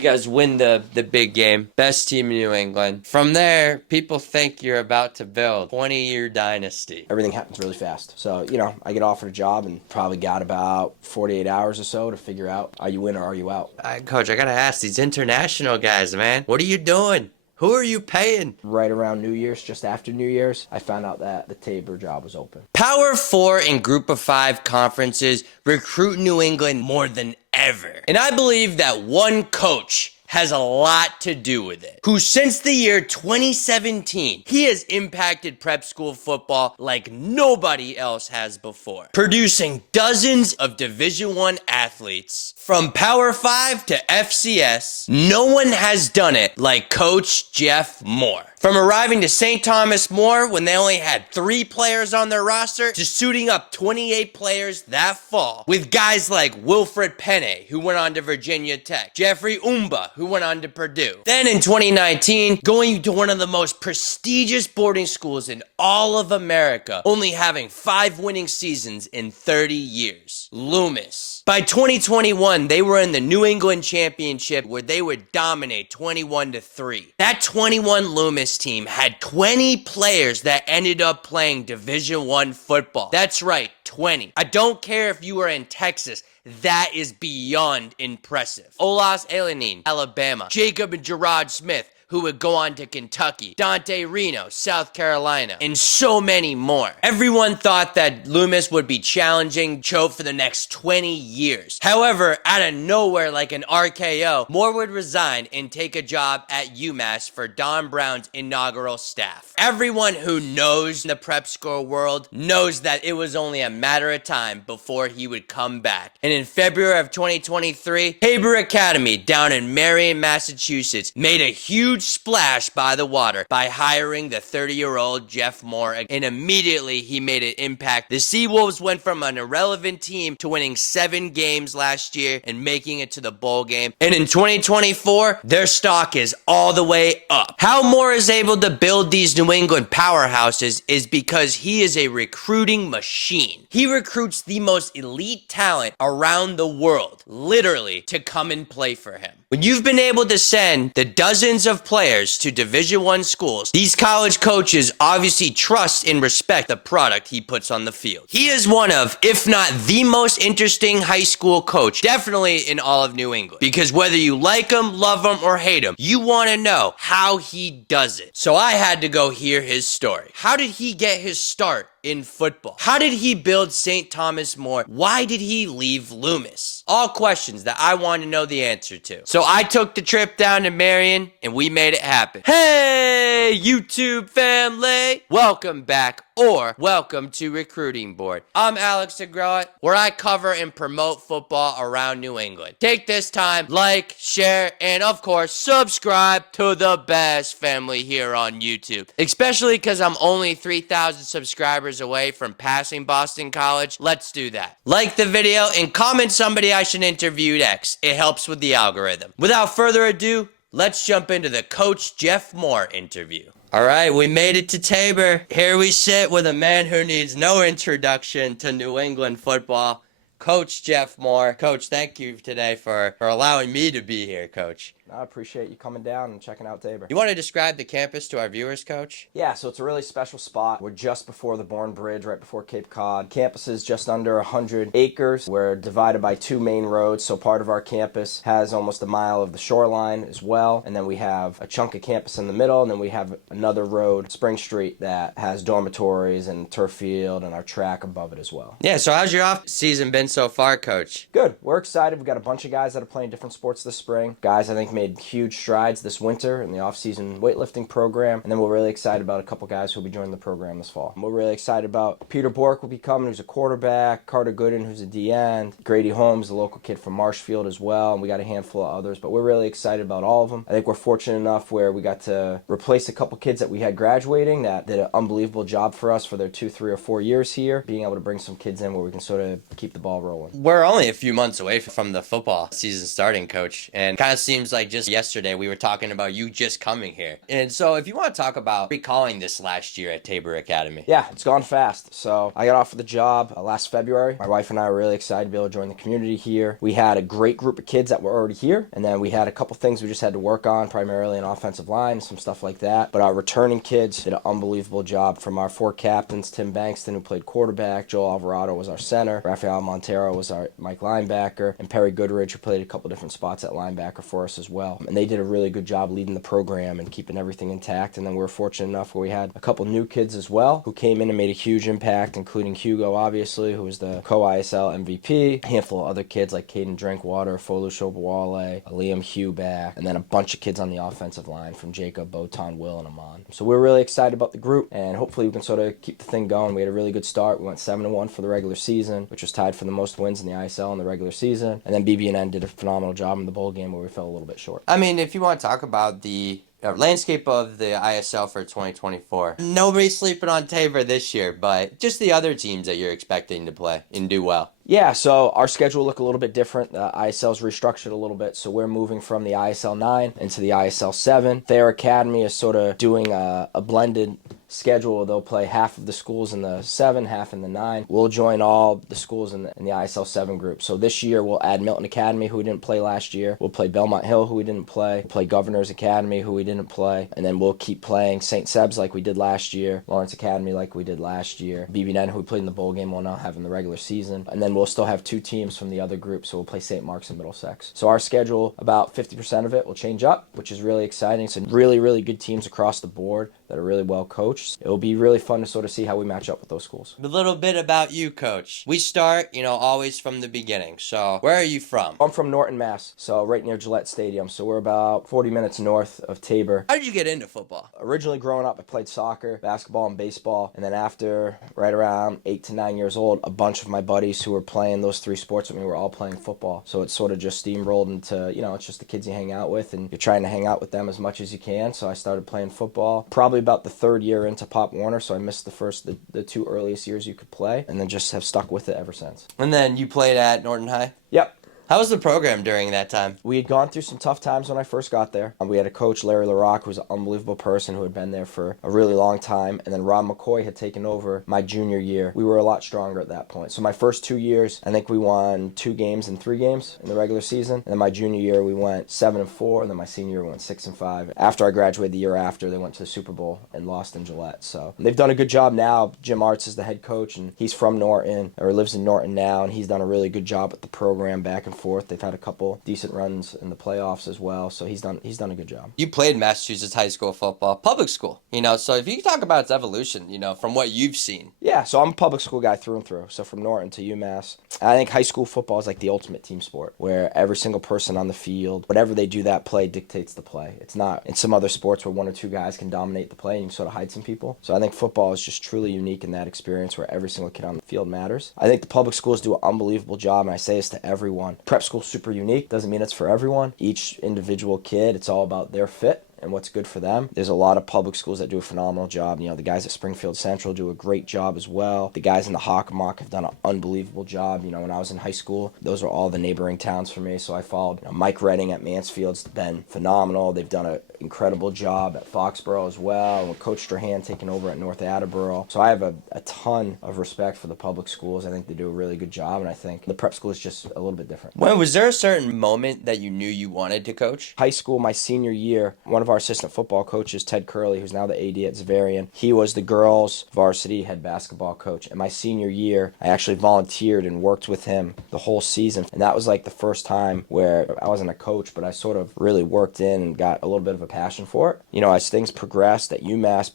You guys win the big game. Best team in New England. From there, people think you're about to build 20-year dynasty. Everything happens really fast. So, I get offered a job and probably got about 48 hours or so to figure out, are you in or are you out? Coach, I gotta ask these international guys, man. What are you doing? Who are you paying? Right around New Year's, just after New Year's, I found out that the Tabor job was open. Power 4 and Group of 5 conferences recruit New England more than ever. And I believe that one coach has a lot to do with it, who since the year 2017, he has impacted prep school football like nobody else has before, producing dozens of Division I athletes. From Power 5 to FCS, no one has done it like Coach Jeff Moore. From arriving to St. Thomas More when they only had 3 players on their roster to suiting up 28 players that fall with guys like Wilfred Penne, who went on to Virginia Tech, Jeffrey Umba, who went on to Purdue. Then in 2019, going to one of the most prestigious boarding schools in all of America, only having 5 winning seasons in 30 years, Loomis. By 2021, they were in the New England Championship where they would dominate 21-3. That 21 Loomis team had 20 players that ended up playing Division I football. That's right, 20. I don't care if you are in Texas. That is beyond impressive. Olas Elenin, Alabama. Jacob and Gerard Smith, who would go on to Kentucky, Dante Reno, South Carolina, and so many more. Everyone thought that Loomis would be challenging Choate for the next 20 years. However, out of nowhere, like an RKO, Moore would resign and take a job at UMass for Don Brown's inaugural staff. Everyone who knows the prep school world knows that it was only a matter of time before he would come back. And in February of 2023, Tabor Academy down in Marion, Massachusetts, made a huge splash by the water by hiring the 30-year-old Jeff Moore, and immediately he made an impact. The Seawolves went from an irrelevant team to winning 7 games last year and making it to the bowl game. And in 2024, their stock is all the way up. How Moore is able to build these New England powerhouses is because he is a recruiting machine. He recruits the most elite talent around the world, literally, to come and play for him. When you've been able to send the dozens of players to Division I schools, these college coaches obviously trust and respect the product he puts on the field. He is one of, if not the most interesting high school coach, definitely in all of New England. Because whether you like him, love him, or hate him, you want to know how he does it. So I had to go hear his story. How did he get his start in football? How did he build St. Thomas More? Why did he leave Loomis? All questions that I want to know the answer to. So I took the trip down to Marion and we made it happen. Hey, YouTube family! Welcome back, or welcome to Recruiting Board. I'm Alex DeGroat, where I cover and promote football around New England. Take this time, like, share, and of course, subscribe to the best family here on YouTube. Especially because I'm only 3,000 subscribers away from passing Boston College. Let's do that. Like the video and comment somebody I should interview next. It helps with the algorithm. Without further ado, let's jump into the Coach Jeff Moore interview. All right, we made it to Tabor. Here we sit with a man who needs no introduction to New England football, Coach Jeff Moore. Coach, thank you today for allowing me to be here, Coach. I appreciate you coming down and checking out Tabor. You want to describe the campus to our viewers, Coach? Yeah, so it's a really special spot. We're just before the Bourne Bridge, right before Cape Cod. Campus is just under 100 acres. We're divided by 2 main roads, so part of our campus has almost a mile of the shoreline as well. And then we have a chunk of campus in the middle, and then we have another road, Spring Street, that has dormitories and turf field and our track above it as well. Yeah, so how's your off season been so far, Coach? Good. We're excited. We've got a bunch of guys that are playing different sports this spring. Guys, I think, made huge strides this winter in the off-season weightlifting program, and then we're really excited about a couple guys who will be joining the program this fall. And we're really excited about Peter Bork will be coming, who's a quarterback, Carter Gooden, who's a D-end, Grady Holmes, the local kid from Marshfield as well, and we got a handful of others, but we're really excited about all of them. I think we're fortunate enough where we got to replace a couple kids that we had graduating that did an unbelievable job for us for their 2, 3, or 4 years here, being able to bring some kids in where we can sort of keep the ball ball rolling. We're only a few months away from the football season starting, Coach, and kind of seems like just yesterday we were talking about you just coming here. And so if you want to talk about recalling this last year at Tabor Academy. Yeah, it's gone fast. So I got off of the job last February. My wife and I were really excited to be able to join the community here. We had a great group of kids that were already here, and then we had a couple things we just had to work on, primarily an offensive line, some stuff like that. But our returning kids did an unbelievable job. From our 4 captains, Tim Bankston, who played quarterback, Joel Alvarado was our center, Rafael Montero was our Mike linebacker, and Perry Goodrich, who played a couple different spots at linebacker for us as well. And they did a really good job leading the program and keeping everything intact. And then we were fortunate enough where we had a couple new kids as well who came in and made a huge impact, including Hugo, obviously, who was the co-ISL MVP, a handful of other kids like Caden Drinkwater, Folu Shobawale, Liam Huback, and then a bunch of kids on the offensive line from Jacob, Botan, Will, and Amon. So we're really excited about the group, and hopefully we can sort of keep the thing going. We had a really good start. We went 7-1 for the regular season, which was tied for the most wins in the ISL in the regular season. And then BB&N did a phenomenal job in the bowl game where we fell a little bit short. I mean, if you want to talk about the landscape of the ISL for 2024, nobody's sleeping on Tabor this year, but just the other teams that you're expecting to play and do well. Yeah, so our schedule will look a little bit different. The ISL's restructured a little bit, so we're moving from the ISL 9 into the ISL 7. Thayer Academy is sort of doing a blended schedule. They'll play half of the schools in the 7, half in the 9. We'll join all the schools in the ISL 7 group. So this year we'll add Milton Academy, who we didn't play last year. We'll play Belmont Hill, who we didn't play. We'll play Governor's Academy, who we didn't play. And then we'll keep playing St. Seb's like we did last year, Lawrence Academy like we did last year. BB&N, who we played in the bowl game, will now have in the regular season. And then we'll still have 2 teams from the other group, so we'll play St. Mark's and Middlesex. So our schedule, about 50% of it will change up, which is really exciting. So really, really good teams across the board that are really well coached. It will be really fun to sort of see how we match up with those schools. A little bit about you, Coach. We start, always from the beginning. So where are you from? I'm from Norton, Mass, so right near Gillette Stadium. So we're about 40 minutes north of Tabor. How did you get into football? Originally growing up, I played soccer, basketball, and baseball. And then after right around 8 to 9 years old, a bunch of my buddies who were playing those 3 sports with me were all playing football. So it sort of just steamrolled into, it's just the kids you hang out with, and you're trying to hang out with them as much as you can. So I started playing football probably about the 3rd year into Pop Warner, so I missed the 2 earliest years you could play, and then just have stuck with it ever since. And then you played at Norton High? Yep. How was the program during that time? We had gone through some tough times when I first got there. We had a coach, Larry LaRock, who was an unbelievable person who had been there for a really long time. And then Rob McCoy had taken over my junior year. We were a lot stronger at that point. So my first 2 years, I think we won 2 games and 3 games in the regular season. And then my junior year, we went 7-4. And then my senior year, we went 6-5. After I graduated the year after, they went to the Super Bowl and lost in Gillette. So they've done a good job now. Jim Arts is the head coach, and he's from Norton, or lives in Norton now. And he's done a really good job with the program back and forth. They've had a couple decent runs in the playoffs as well, so he's done a good job. You played Massachusetts high school football, public school, so if you could talk about its evolution, from what you've seen. Yeah, so I'm a public school guy through and through, so from Norton to UMass. I think high school football is like the ultimate team sport, where every single person on the field, whatever they do that play dictates the play. It's not in some other sports where 1 or 2 guys can dominate the play and you can sort of hide some people. So I think football is just truly unique in that experience where every single kid on the field matters. I think the public schools do an unbelievable job, and I say this to everyone. Prep school's super unique. Doesn't mean it's for everyone. Each individual kid, it's all about their fit and what's good for them. There's a lot of public schools that do a phenomenal job. The guys at Springfield Central do a great job as well. The guys in the Hockomock have done an unbelievable job. When I was in high school, those are all the neighboring towns for me, so I followed. Mike Redding at Mansfield's been phenomenal. They've done an incredible job at Foxborough as well, and Coach Strahan taking over at North Attleboro. So I have a ton of respect for the public schools. I think they do a really good job, and I think the prep school is just a little bit different. When was there a certain moment that you knew you wanted to coach? High school, my senior year, one of our assistant football coaches, Ted Curley, who's now the AD at Zavarian, he was the girls' varsity head basketball coach. And my senior year, I actually volunteered and worked with him the whole season. And that was like the first time where I wasn't a coach, but I sort of really worked in and got a little bit of a passion for it. As things progressed at UMass,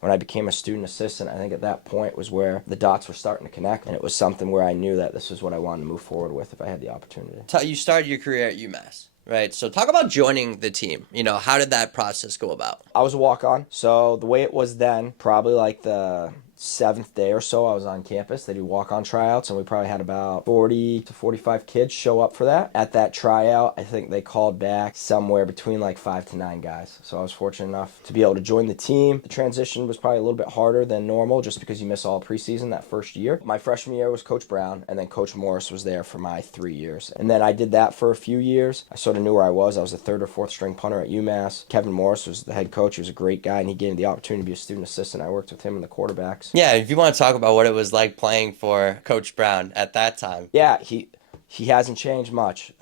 when I became a student assistant, I think at that point was where the dots were starting to connect. And it was something where I knew that this was what I wanted to move forward with if I had the opportunity. You started your career at UMass. Right, so talk about joining the team. How did that process go about? I was a walk-on, so the way it was then, probably like the 7th day or so I was on campus. They do walk-on tryouts, and we probably had about 40 to 45 kids show up for that. At that tryout, I think they called back somewhere between like 5 to 9 guys. So I was fortunate enough to be able to join the team. The transition was probably a little bit harder than normal just because you miss all preseason that first year. My freshman year was Coach Brown, and then Coach Morris was there for my 3 years. And then I did that for a few years. I sort of knew where I was. I was the 3rd or 4th string punter at UMass. Kevin Morris was the head coach. He was a great guy, and he gave me the opportunity to be a student assistant. I worked with him and the quarterbacks. Yeah, if you want to talk about what it was like playing for Coach Brown at that time. Yeah, he hasn't changed much.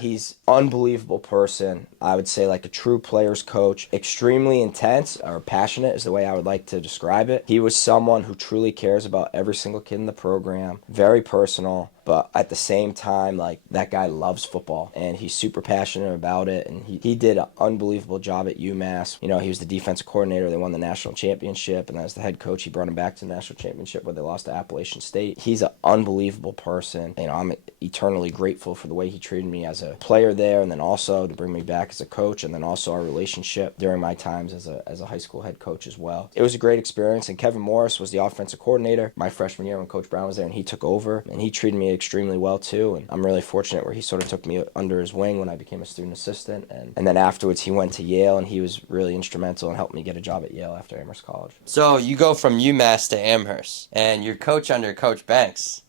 He's unbelievable person. I would say like a true player's coach. Extremely intense or passionate is the way I would like to describe it. He was someone who truly cares about every single kid in the program. Very personal. But at the same time, like, that guy loves football, and he's super passionate about it, and he did an unbelievable job at UMass. You know, he was the defensive coordinator. They won the national championship, and as the head coach, he brought him back to the national championship where they lost to Appalachian State. He's an unbelievable person. You know, I'm eternally grateful for the way he treated me as a player there, and then also to bring me back as a coach, and then also our relationship during my times as a high school head coach as well. It was a great experience, and Kevin Morris was the offensive coordinator my freshman year when Coach Brown was there, and he took over, and he treated me extremely well too, and I'm really fortunate where he sort of took me under his wing when I became a student assistant, and then afterwards he went to Yale, and he was really instrumental in helping me get a job at Yale after Amherst College. So you go from UMass to Amherst, and you're coach under Coach Banks.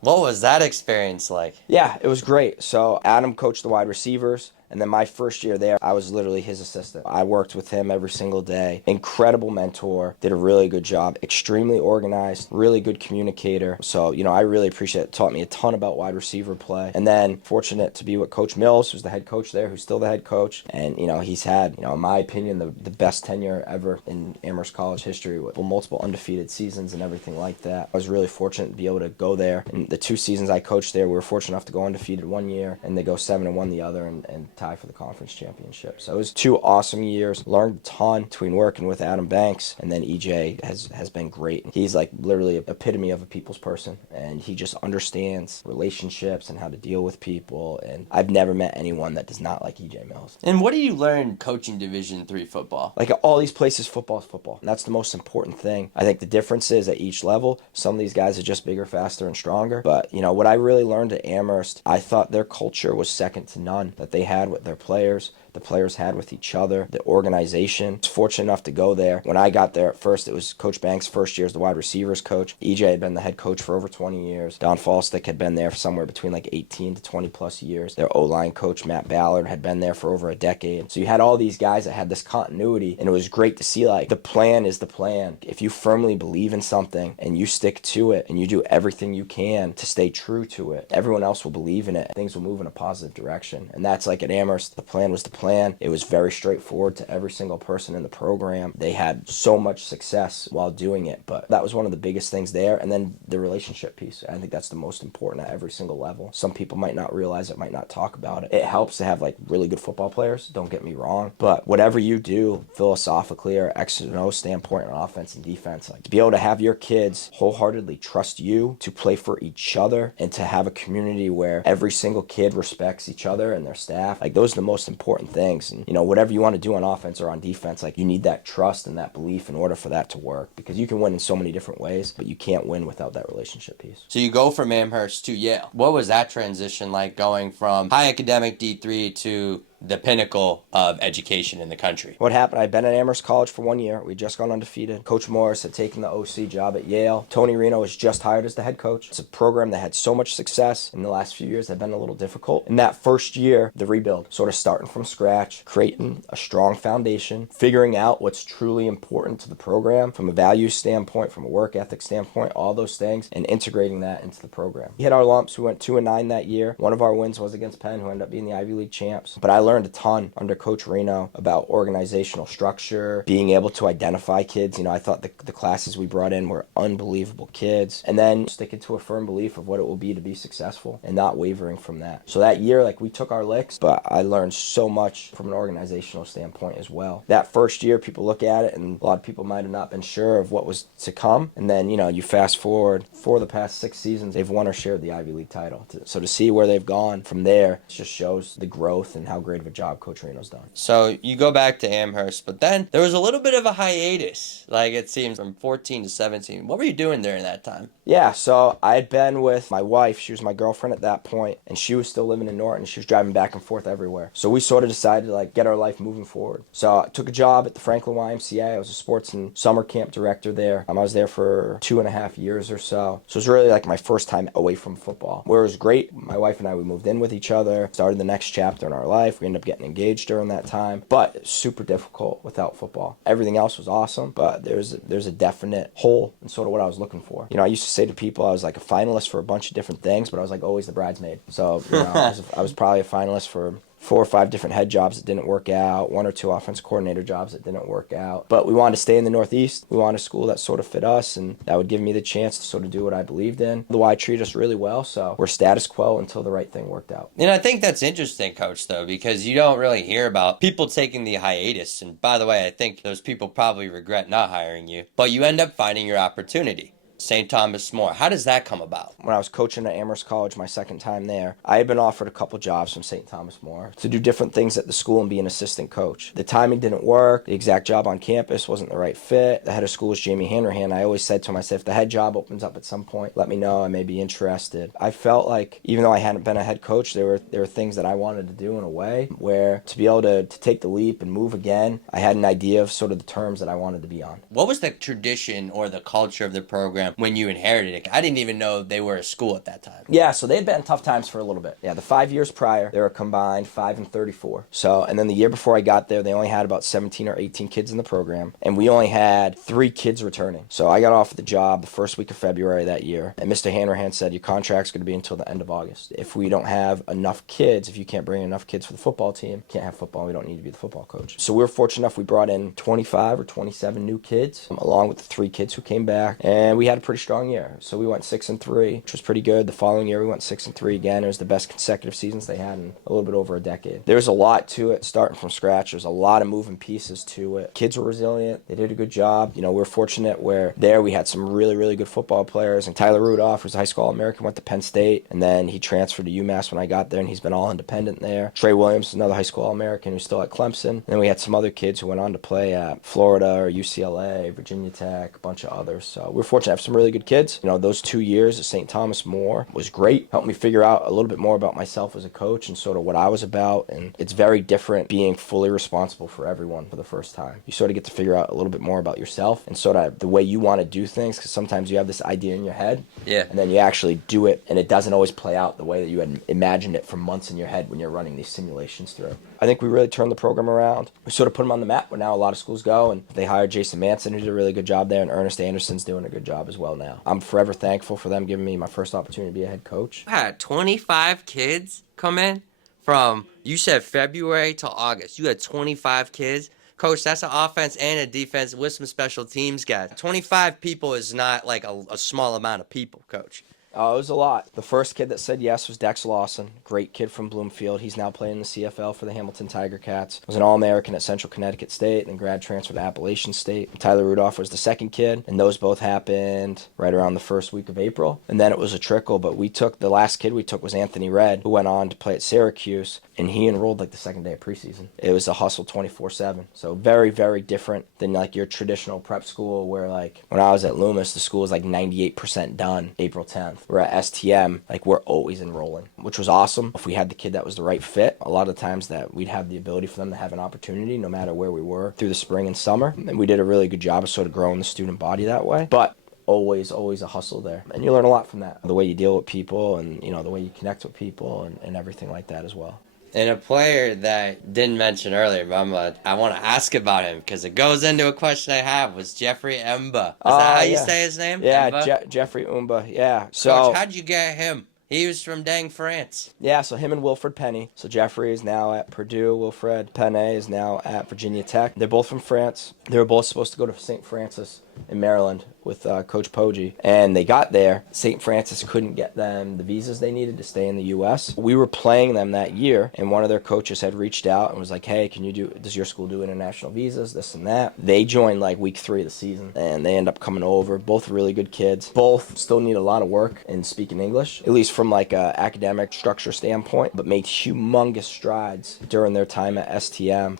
What was that experience like? Yeah, it was great. So Adam coached the wide receivers. And then my first year there, I was literally his assistant. I worked with him every single day. Incredible mentor, did a really good job, extremely organized, really good communicator. So, you know, I really appreciate it. Taught me a ton about wide receiver play. And then fortunate to be with Coach Mills, who's the head coach there, who's still the head coach. And, you know, he's had, you know, in my opinion, the best tenure ever in Amherst College history with multiple undefeated seasons and everything like that. I was really fortunate to be able to go there. And the 2 seasons I coached there, we were fortunate enough to go undefeated one year, and they go 7-1 the other, and tie for the conference championship. So it was 2 awesome years. Learned a ton between working with Adam Banks, and then EJ has been great. He's like literally an epitome of a people's person, and he just understands relationships and how to deal with people, and I've never met anyone that does not like EJ Mills. And what do you learn coaching Division III football? Like at all these places, football is football. And that's the most important thing. I think the difference is at each level, some of these guys are just bigger, faster, and stronger. But, you know, what I really learned at Amherst, I thought their culture was second to none that they had with their players. The players had with each other, the organization. I was fortunate enough to go there. When I got there at first, it was Coach Banks' first year as the wide receivers coach. EJ had been the head coach for over 20 years. Don Falstick had been there for somewhere between like 18 to 20 plus years. Their O-line coach, Matt Ballard, had been there for over a decade. So you had all these guys that had this continuity, and it was great to see like the plan is the plan. If you firmly believe in something and you stick to it and you do everything you can to stay true to it, everyone else will believe in it. Things will move in a positive direction. And that's like at Amherst, the plan was the plan. It was very straightforward to every single person in the program. They had so much success while doing it, but that was one of the biggest things there. And then the relationship piece. I think that's the most important at every single level. Some people might not realize it, might not talk about it. It helps to have like really good football players, don't get me wrong, but whatever you do philosophically or X and O standpoint on offense and defense, like to be able to have your kids wholeheartedly trust you to play for each other and to have a community where every single kid respects each other and their staff, like those are the most important things. And, you know, whatever you want to do on offense or on defense, like you need that trust and that belief in order for that to work, because you can win in so many different ways, but you can't win without that relationship piece. So you go from Amherst to Yale. What was that transition like, going from high academic D3 to the pinnacle of education in the country? What happened, I'd been at Amherst College for 1 year. We'd just gone undefeated. Coach Morris had taken the OC job at Yale. Tony Reno was just hired as the head coach. It's a program that had so much success. In the last few years, had been a little difficult. In that first year, the rebuild, sort of starting from scratch, creating a strong foundation, figuring out what's truly important to the program from a value standpoint, from a work ethic standpoint, all those things, and integrating that into the program. We hit our lumps. We went 2-9 that year. One of our wins was against Penn, who ended up being the Ivy League champs. But I learned a ton under Coach Reno about organizational structure, being able to identify kids. You know, I thought the classes we brought in were unbelievable kids, and then sticking to a firm belief of what it will be to be successful and not wavering from that. So that year, like, we took our licks, but I learned so much from an organizational standpoint as well. That first year, people look at it, and a lot of people might have not been sure of what was to come. And then, you know, you fast forward, for the past 6 seasons, they've won or shared the Ivy League title. So to see where they've gone from there, it just shows the growth and how great of a job Coach Reno's done. So you go back to Amherst, but then there was a little bit of a hiatus, like it seems, from 14 to 17. What were you doing during that time? Yeah, so I had been with my wife. She was my girlfriend at that point, and she was still living in Norton. She was driving back and forth everywhere. So we sort of decided to like get our life moving forward. So I took a job at the Franklin YMCA. I was a sports and summer camp director there. I was there for 2.5 years or so. So it was really like my first time away from football, where it was great. My wife and I, we moved in with each other, started the next chapter in our life. We ended up getting engaged during that time, but it's super difficult without football. Everything else was awesome, but there's a definite hole in sort of what I was looking for. I used to say to people I was like a finalist for a bunch of different things, but I was like always the bridesmaid. So I was probably a finalist for 4 or 5 different head jobs that didn't work out, 1 or 2 offense coordinator jobs that didn't work out. But we wanted to stay in the Northeast. We wanted a school that sort of fit us, and that would give me the chance to sort of do what I believed in. The Y treated us really well, so we're status quo until the right thing worked out. And I think that's interesting, Coach, though, because you don't really hear about people taking the hiatus. And by the way, I think those people probably regret not hiring you, but you end up finding your opportunity. St. Thomas More. How does that come about? When I was coaching at Amherst College my second time there, I had been offered a couple jobs from St. Thomas More to do different things at the school and be an assistant coach. The timing didn't work. The exact job on campus wasn't the right fit. The head of school was Jamie Hanrahan. I always said to him, I said, if the head job opens up at some point, let me know. I may be interested. I felt like even though I hadn't been a head coach, there were things that I wanted to do in a way where to be able to take the leap and move again, I had an idea of sort of the terms that I wanted to be on. What was the tradition or the culture of the program when you inherited it? I didn't even know they were a school at that time. Yeah, so they'd been tough times for a little bit. Yeah, the 5 years prior, they were combined 5-34. So, and then the year before I got there, they only had about 17 or 18 kids in the program, and we only had 3 kids returning. So I got off the job the first week of February that year, and Mr. Hanrahan said, your contract's going to be until the end of August. If we don't have enough kids, if you can't bring enough kids for the football team, can't have football, we don't need to be the football coach. So we were fortunate enough, we brought in 25 or 27 new kids, along with the 3 kids who came back, and we had a pretty strong year. So we went 6-3, which was pretty good. The following year we went 6-3 again. It was the best consecutive seasons they had in a little bit over a decade. There's a lot to it, starting from scratch. There's a lot of moving pieces to it. Kids were resilient. They did a good job. We were fortunate where there we had some really, really good football players. And Tyler Rudolph, who's a high school All-American, went to Penn State, and then he transferred to UMass when I got there, and he's been all independent there. Trey Williams, another high school All-American who's still at Clemson. And then we had some other kids who went on to play at Florida or UCLA, Virginia Tech, a bunch of others. So we're fortunate to have some really good kids. Those 2 years at St. Thomas More was great. Helped me figure out a little bit more about myself as a coach and sort of what I was about. And it's very different being fully responsible for everyone for the first time. You sort of get to figure out a little bit more about yourself and sort of the way you want to do things, because sometimes you have this idea in your head, and then you actually do it, and it doesn't always play out the way that you had imagined it for months in your head when you're running these simulations through. I think we really turned the program around. We sort of put them on the map where now a lot of schools go, and they hired Jason Manson, who did a really good job there, and Ernest Anderson's doing a good job as well now. I'm forever thankful for them giving me my first opportunity to be a head coach. You had 25 kids come in from, you said February to August. You had 25 kids. Coach, that's an offense and a defense with some special teams guys. 25 people is not like a small amount of people, Coach. Oh, it was a lot. The first kid that said yes was Dex Lawson, great kid from Bloomfield. He's now playing in the CFL for the Hamilton Tiger Cats. Was an All-American at Central Connecticut State and then grad transferred to Appalachian State. Tyler Rudolph was the second kid, and those both happened right around the first week of April. And then it was a trickle, but the last kid we took was Anthony Red, who went on to play at Syracuse, and he enrolled like the second day of preseason. It was a hustle 24/7. So very, very different than like your traditional prep school where like when I was at Loomis, the school was like 98% done April 10th. We're at STM, like we're always enrolling, which was awesome. If we had the kid that was the right fit, a lot of times that we'd have the ability for them to have an opportunity no matter where we were through the spring and summer. And we did a really good job of sort of growing the student body that way. But always a hustle there. And you learn a lot from that. The way you deal with people and, the way you connect with people and everything like that as well. And a player that didn't mention earlier, but I want to ask about him because it goes into a question I have, was Jeffrey Umba. Is that how you say his name? Yeah, Jeffrey Umba, yeah. So, Coach, how'd you get him? He was from dang France. Yeah, so him and Wilfred Penny. So Jeffrey is now at Purdue. Wilfred Penny is now at Virginia Tech. They're both from France. They were both supposed to go to St. Francis in Maryland with Coach Poggi, and they got there. St. Francis couldn't get them the visas they needed to stay in the U.S. We were playing them that year, and one of their coaches had reached out and was like, hey, does your school do international visas, this and that? They joined like week 3 of the season, and they end up coming over. Both really good kids. Both still need a lot of work in speaking English, at least from like a academic structure standpoint, but made humongous strides during their time at STM.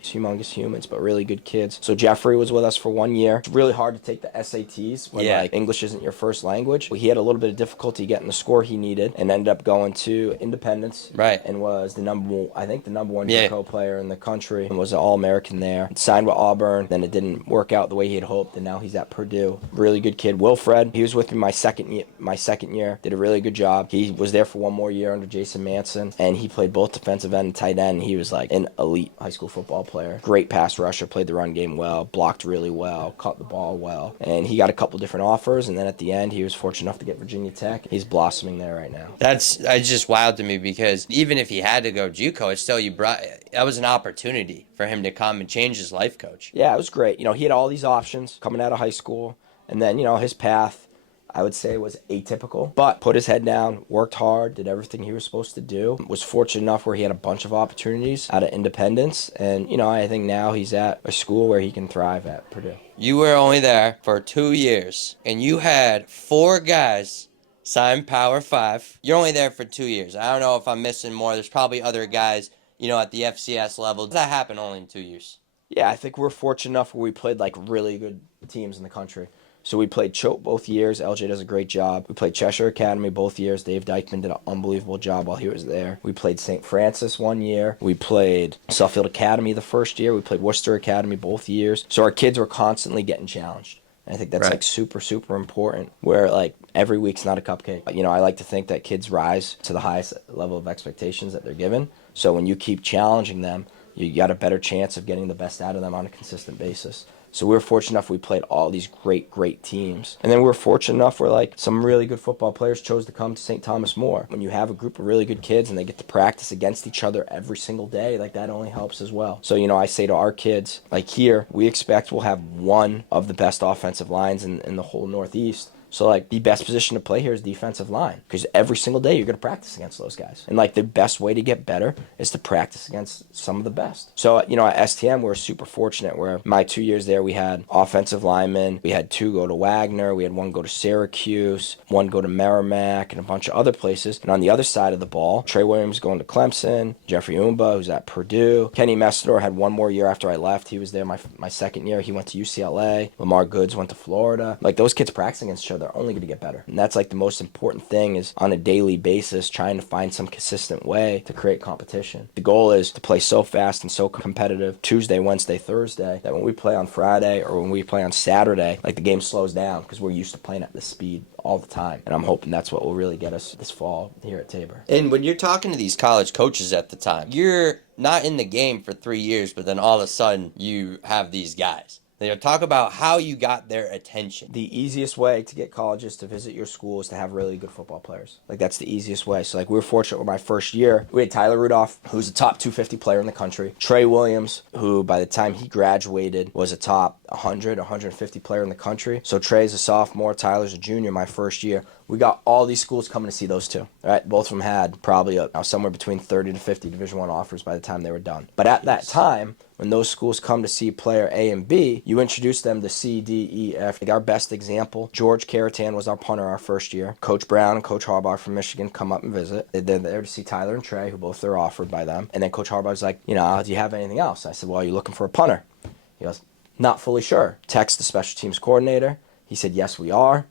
Humongous humans, but really good kids. So Jeffrey was with us for 1 year. It's really hard to take the SATs when like English isn't your first language. He had a little bit of difficulty getting the score he needed, and ended up going to Independence. Right. And was the number one JUCO player in the country, and was an All-American there. Signed with Auburn, then it didn't work out the way he had hoped, and now he's at Purdue. Really good kid. Wilfred, he was with me my second year. Did a really good job. He was there for 1 more year under Jason Manson, and he played both defensive end and tight end. He was like an elite high school football player. Great pass rusher, played the run game well, blocked really well, caught the ball well, and he got a couple different offers, and then at the end he was fortunate enough to get Virginia Tech. He's blossoming there right now. That's just wild to me, because even if he had to go JUCO, it's still that was an opportunity for him to come and change his life coach. Yeah, it was great. He had all these options coming out of high school, and then his path, I would say, was atypical, but put his head down, worked hard, did everything he was supposed to do. Was fortunate enough where he had a bunch of opportunities out of Independence, and I think now he's at a school where he can thrive at Purdue. You were only there for 2 years, and you had 4 guys sign Power 5. You're only there for 2 years. I don't know if I'm missing more. There's probably other guys, at the FCS level. That happened only in 2 years. Yeah, I think we're fortunate enough where we played like really good teams in the country. So we played Choate both years. LJ does a great job. We played Cheshire Academy both years. Dave Dykeman did an unbelievable job while he was there. We played St. Francis 1 year. We played Suffield Academy the first year. We played Worcester Academy both years. So our kids were constantly getting challenged. And I think that's like super, super important, where like every week's not a cupcake. I like to think that kids rise to the highest level of expectations that they're given. So when you keep challenging them, you got a better chance of getting the best out of them on a consistent basis. So we were fortunate enough we played all these great teams. And then we were fortunate enough where like some really good football players chose to come to St. Thomas More. When you have a group of really good kids and they get to practice against each other every single day, like that only helps as well. So, I say to our kids, like here, we expect we'll have one of the best offensive lines in the whole Northeast. So, like, the best position to play here is defensive line, because every single day you're going to practice against those guys. And, like, the best way to get better is to practice against some of the best. So, at STM, we're super fortunate where my 2 years there, we had offensive linemen. We had 2 go to Wagner. We had 1 go to Syracuse, 1 go to Merrimack, and a bunch of other places. And on the other side of the ball, Trey Williams going to Clemson, Jeffrey Umba, who's at Purdue. Kenny Messidor had 1 more year after I left. He was there my second year. He went to UCLA. Lamar Goods went to Florida. Like, those kids practicing against each other, they're only going to get better. And that's like the most important thing, is on a daily basis trying to find some consistent way to create competition. The goal is to play so fast and so competitive Tuesday, Wednesday, Thursday, that when we play on Friday or when we play on Saturday, like the game slows down, because we're used to playing at this speed all the time. And I'm hoping that's what will really get us this fall here at Tabor. And when you're talking to these college coaches at the time, you're not in the game for 3 years, but then all of a sudden you have these guys. Talk about how you got their attention. The easiest way to get colleges to visit your school is to have really good football players. Like, that's the easiest way. So, like, we were fortunate with my first year. We had Tyler Rudolph, who's a top 250 player in the country. Trey Williams, who by the time he graduated was a top 100, 150 player in the country. So Trey's a sophomore, Tyler's a junior my first year. We got all these schools coming to see those two. Right? Both of them had probably somewhere between 30 to 50 Division I offers by the time they were done. But at that time, when those schools come to see player A and B, you introduce them to C, D, E, F. Like our best example, George Caratan was our punter our first year. Coach Brown and Coach Harbaugh from Michigan come up and visit. They're there to see Tyler and Trey, who both are offered by them. And then Coach Harbaugh's like, do you have anything else? I said, well, are you looking for a punter? He goes, not fully sure. Text the special teams coordinator. He said, yes, we are.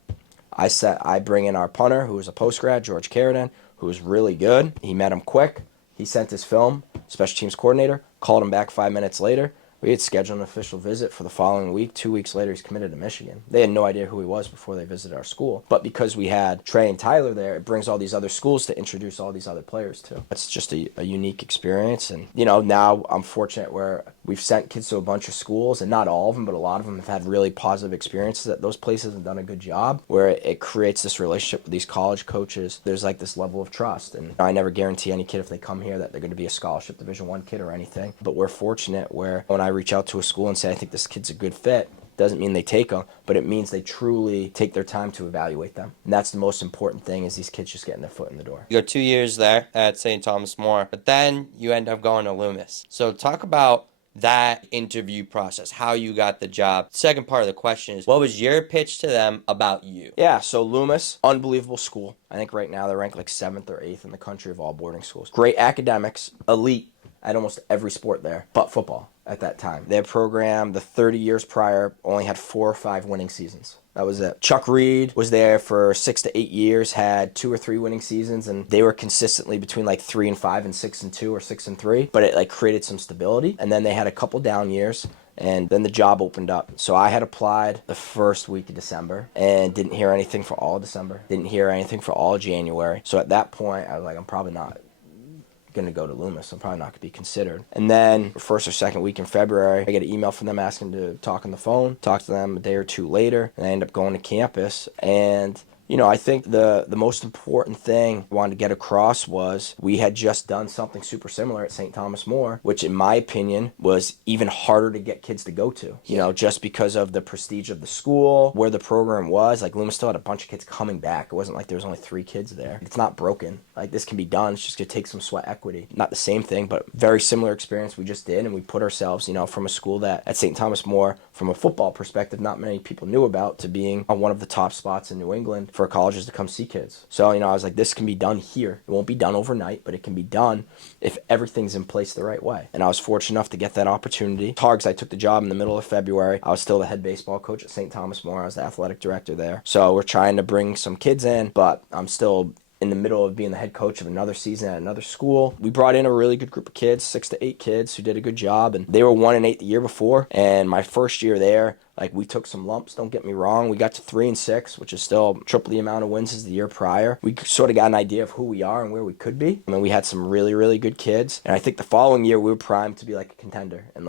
I bring in our punter, who was a post-grad, George Caratan, who was really good. He met him quick. He sent his film, special teams coordinator, called him back 5 minutes later. We had scheduled an official visit for the following week. 2 weeks later, he's committed to Michigan. They had no idea who he was before they visited our school. But because we had Trey and Tyler there, it brings all these other schools to introduce all these other players to. It's just a unique experience. And, now I'm fortunate where we've sent kids to a bunch of schools, and not all of them, but a lot of them have had really positive experiences at those places and done a good job, where it creates this relationship with these college coaches. There's like this level of trust. And I never guarantee any kid if they come here that they're going to be a scholarship Division I kid or anything. But we're fortunate where when I reach out to a school and say, I think this kid's a good fit, Doesn't mean they take them, but it means they truly take their time to evaluate them. And that's the most important thing, is these kids just getting their foot in the door. You go 2 years there at St. Thomas More, but then you end up going to Loomis. So talk about that interview process, how you got the job. Second part of the question is, what was your pitch to them about you? Yeah, so Loomis, unbelievable school. I think right now they're ranked like 7th or 8th in the country of all boarding schools. Great academics, elite at almost every sport there, but football at that time. Their program, the 30 years prior, only had 4 or 5 winning seasons. That was it. Chuck Reed was there for 6 to 8 years, had 2 or 3 winning seasons, and they were consistently between like 3 and 5 and 6 and 2 or 6 and 3. But it like created some stability, and then they had a couple down years, and then the job opened up. So I had applied the first week of December and didn't hear anything for all of December. Didn't hear anything for all of January. So at that point, I was like, I'm probably not going to go to Loomis. I'm probably not going to be considered. And then first or second week in February, I get an email from them asking to talk on the phone. Talk to them a day or two later, and I end up going to campus. And I think the most important thing I wanted to get across was we had just done something super similar at St. Thomas More, which in my opinion was even harder to get kids to go to, just because of the prestige of the school, where the program was. Like Loomis still had a bunch of kids coming back. It wasn't like there was only 3 kids there. It's not broken. Like this can be done. It's just going to take some sweat equity. Not the same thing, but very similar experience we just did. And we put ourselves, from a school that at St. Thomas More, from a football perspective, not many people knew about, to being on one of the top spots in New England for colleges to come see kids. So, I was like, this can be done here. It won't be done overnight, but it can be done if everything's in place the right way. And I was fortunate enough to get that opportunity. Targs, I took the job in the middle of February. I was still the head baseball coach at St. Thomas More. I was the athletic director there. So we're trying to bring some kids in, but I'm still in the middle of being the head coach of another season at another school. We brought in a really good group of kids, 6 to 8 kids who did a good job, and they were 1-8 the year before. And my first year there, we took some lumps, don't get me wrong. We got to 3-6, which is still triple the amount of wins as the year prior. We sort of got an idea of who we are and where we could be. I mean, we had some really, really good kids. And I think the following year we were primed to be like a contender. And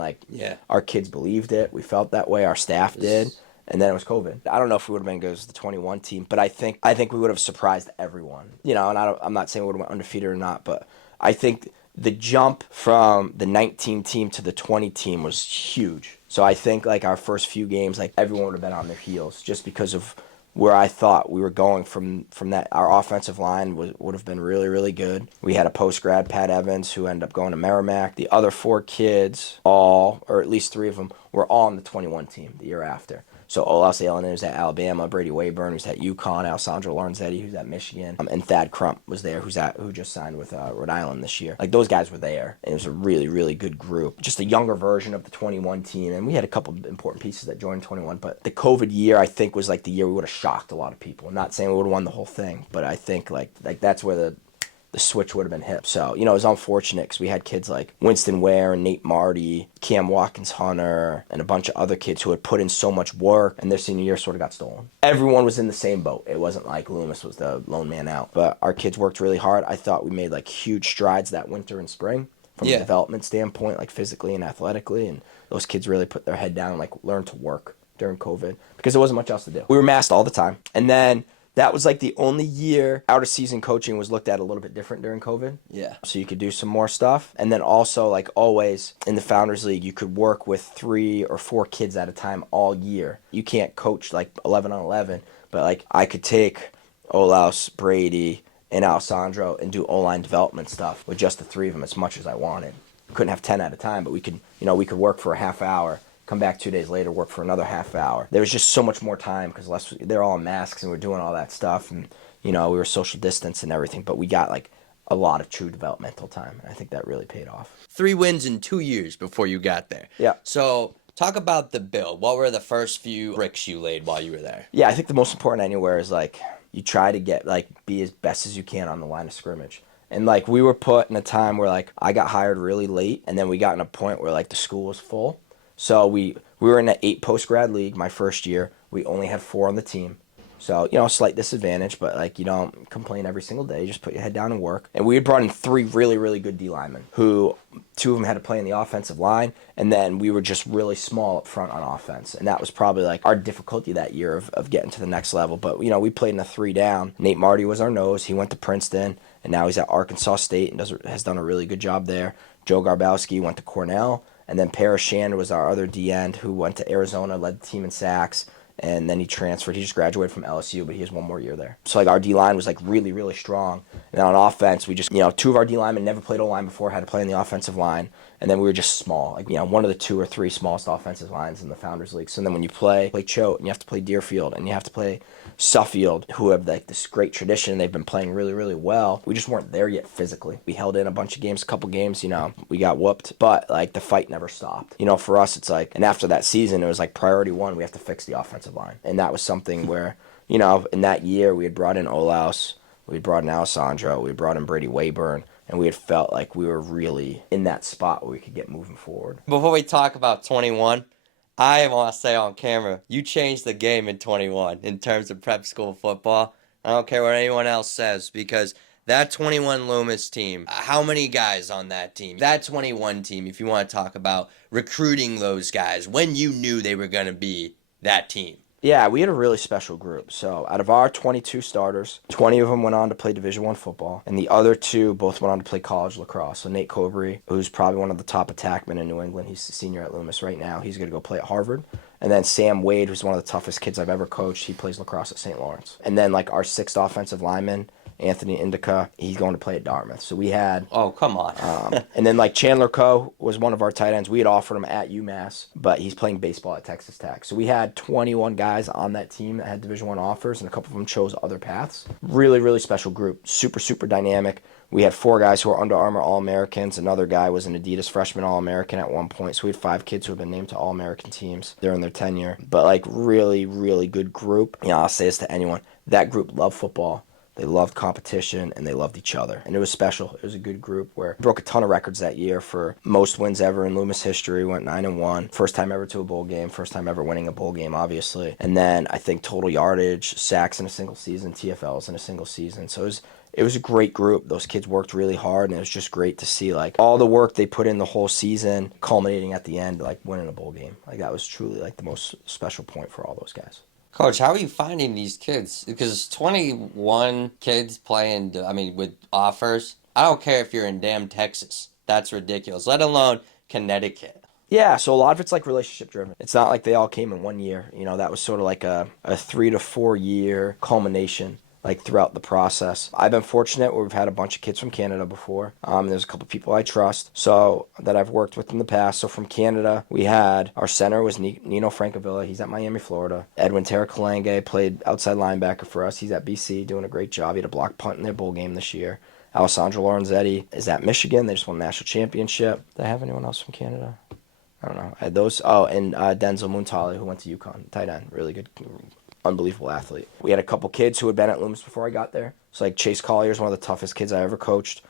our kids believed it. We felt that way. Our staff did. And then it was COVID. I don't know if we would have been good as the 21 team, but I think we would have surprised everyone. And I'm not saying we would have went undefeated or not, but I think the jump from the 19 team to the 20 team was huge. So I think our first few games, everyone would have been on their heels just because of where I thought we were going from that. Our offensive line would have been really, really good. We had a post-grad, Pat Evans, who ended up going to Merrimack. The other 4 kids, or at least 3 of them, were all on the 21 team the year after. So Olaus Allen, who's at Alabama, Brady Wayburn, who's at UConn, Alessandro Lorenzetti, who's at Michigan, and Thad Crump was there, who just signed with Rhode Island this year. Those guys were there, and it was a really, really good group. Just a younger version of the 21 team, and we had a couple of important pieces that joined 21, but the COVID year, I think, was the year we would have shocked a lot of people. I'm not saying we would have won the whole thing, but I think that's where the switch would have been hit. So, it was unfortunate because we had kids like Winston Ware and Nate Marty, Cam Watkins-Hunter, and a bunch of other kids who had put in so much work, and their senior year sort of got stolen. Everyone was in the same boat. It wasn't like Loomis was the lone man out. But our kids worked really hard. I thought we made huge strides that winter and spring from a development standpoint, physically and athletically, and those kids really put their head down and learned to work during COVID because there wasn't much else to do. We were masked all the time. And then that was the only year out of season coaching was looked at a little bit different during COVID. Yeah. So you could do some more stuff. And then also, always in the Founders League, you could work with 3 or 4 kids at a time all year. You can't coach 11 on 11, but I could take Olaus, Brady, and Alessandro and do O-line development stuff with just the 3 of them as much as I wanted. Couldn't have 10 at a time, but we could work for a half hour, come back 2 days later, work for another half hour. There was just so much more time because they're all in masks and we're doing all that stuff, and we were social distance and everything, but we got a lot of true developmental time. I think that really paid off. 3 wins in 2 years before you got there. Yeah. So talk about the build. What were the first few bricks you laid while you were there? Yeah, I think the most important anywhere is you try to get be as best as you can on the line of scrimmage. And we were put in a time where I got hired really late, and then we got in a point where the school was full. So we were in an 8 post-grad league my first year. We only had 4 on the team. So, slight disadvantage, but you don't complain every single day. You just put your head down and work. And we had brought in 3 really, really good D linemen who 2 of them had to play in the offensive line. And then we were just really small up front on offense. And that was probably our difficulty that year of getting to the next level. But, we played in a 3 down. Nate Marty was our nose. He went to Princeton, and now he's at Arkansas State and has done a really good job there. Joe Garbowski went to Cornell. And then Parashan was our other D-end who went to Arizona, led the team in sacks. And then he transferred. He just graduated from LSU, but he has one more year there. So, like, our D-line was, like, really, really strong. And then on offense, we just, two of our D-linemen never played O-line before, had to play in the offensive line. And then we were just small. Like, one of the 2 or 3 smallest offensive lines in the Founders League. So then when you play Choate, and you have to play Deerfield, and you have to play Suffield, who have, like, this great tradition, they've been playing really, really well. We just weren't there yet physically. We held in a bunch of games, a couple games, we got whooped. But, like, the fight never stopped. For us, it's like, and after that season, it was like priority 1, we have to fix the offensive line. And that was something where, in that year, we had brought in Olaus, we had brought in Alessandro, we had brought in Brady Wayburn, and we had felt like we were really in that spot where we could get moving forward. Before we talk about 21, I want to say on camera, you changed the game in 21 in terms of prep school football. I don't care what anyone else says, because that 21 Loomis team, how many guys on that team? That 21 team, if you want to talk about recruiting those guys, when you knew they were going to be that team. Yeah, we had a really special group. So out of our 22 starters, 20 of them went on to play Division I football, and the other 2 both went on to play college lacrosse. So Nate Cobry, who's probably one of the top attackmen in New England, he's a senior at Loomis right now. He's going to go play at Harvard. And then Sam Wade, who's one of the toughest kids I've ever coached, he plays lacrosse at St. Lawrence. And then, like, our 6th offensive lineman, Anthony Indica, he's going to play at Dartmouth. So we had... Oh, come on. And then, like, Chandler Coe was one of our tight ends. We had offered him at UMass, but he's playing baseball at Texas Tech. So we had 21 guys on that team that had Division I offers, and a couple of them chose other paths. Really, really special group. Super, super dynamic. We had 4 guys who were Under Armour All-Americans. Another guy was an Adidas freshman All-American at one point. So we had 5 kids who have been named to All-American teams during their tenure. But, like, really, really good group. I'll say this to anyone. That group loved football. They loved competition, and they loved each other. And it was special. It was a good group where we broke a ton of records that year for most wins ever in Loomis history. We went 9-1. First time ever to a bowl game. First time ever winning a bowl game, obviously. And then I think total yardage, sacks in a single season, TFLs in a single season. So it was a great group. Those kids worked really hard, and it was just great to see, like, all the work they put in the whole season culminating at the end, like, winning a bowl game. Like, that was truly, like, the most special point for all those guys. Coach, how are you finding these kids? Because 21 kids playing, with offers, I don't care if you're in damn Texas. That's ridiculous, let alone Connecticut. Yeah, so a lot of it's, like, relationship driven. It's not like they all came in one year. That was sort of like a 3 to 4 year culmination, like, throughout the process. I've been fortunate where we've had a bunch of kids from Canada before. There's a couple people I trust, so that I've worked with in the past. So from Canada, we had our center was Nino Francavilla. He's at Miami, Florida. Edwin Terrakalange played outside linebacker for us. He's at BC, doing a great job. He had a block punt in their bowl game this year. Alessandro Lorenzetti is at Michigan. They just won a national championship. Did I have anyone else from Canada? I don't know. I had those. Oh, and Denzel Muntali, who went to UConn, tight end. Really good, unbelievable athlete. We had a couple kids who had been at Loomis before I got there. So, like, Chase Collier is one of the toughest kids I ever coached.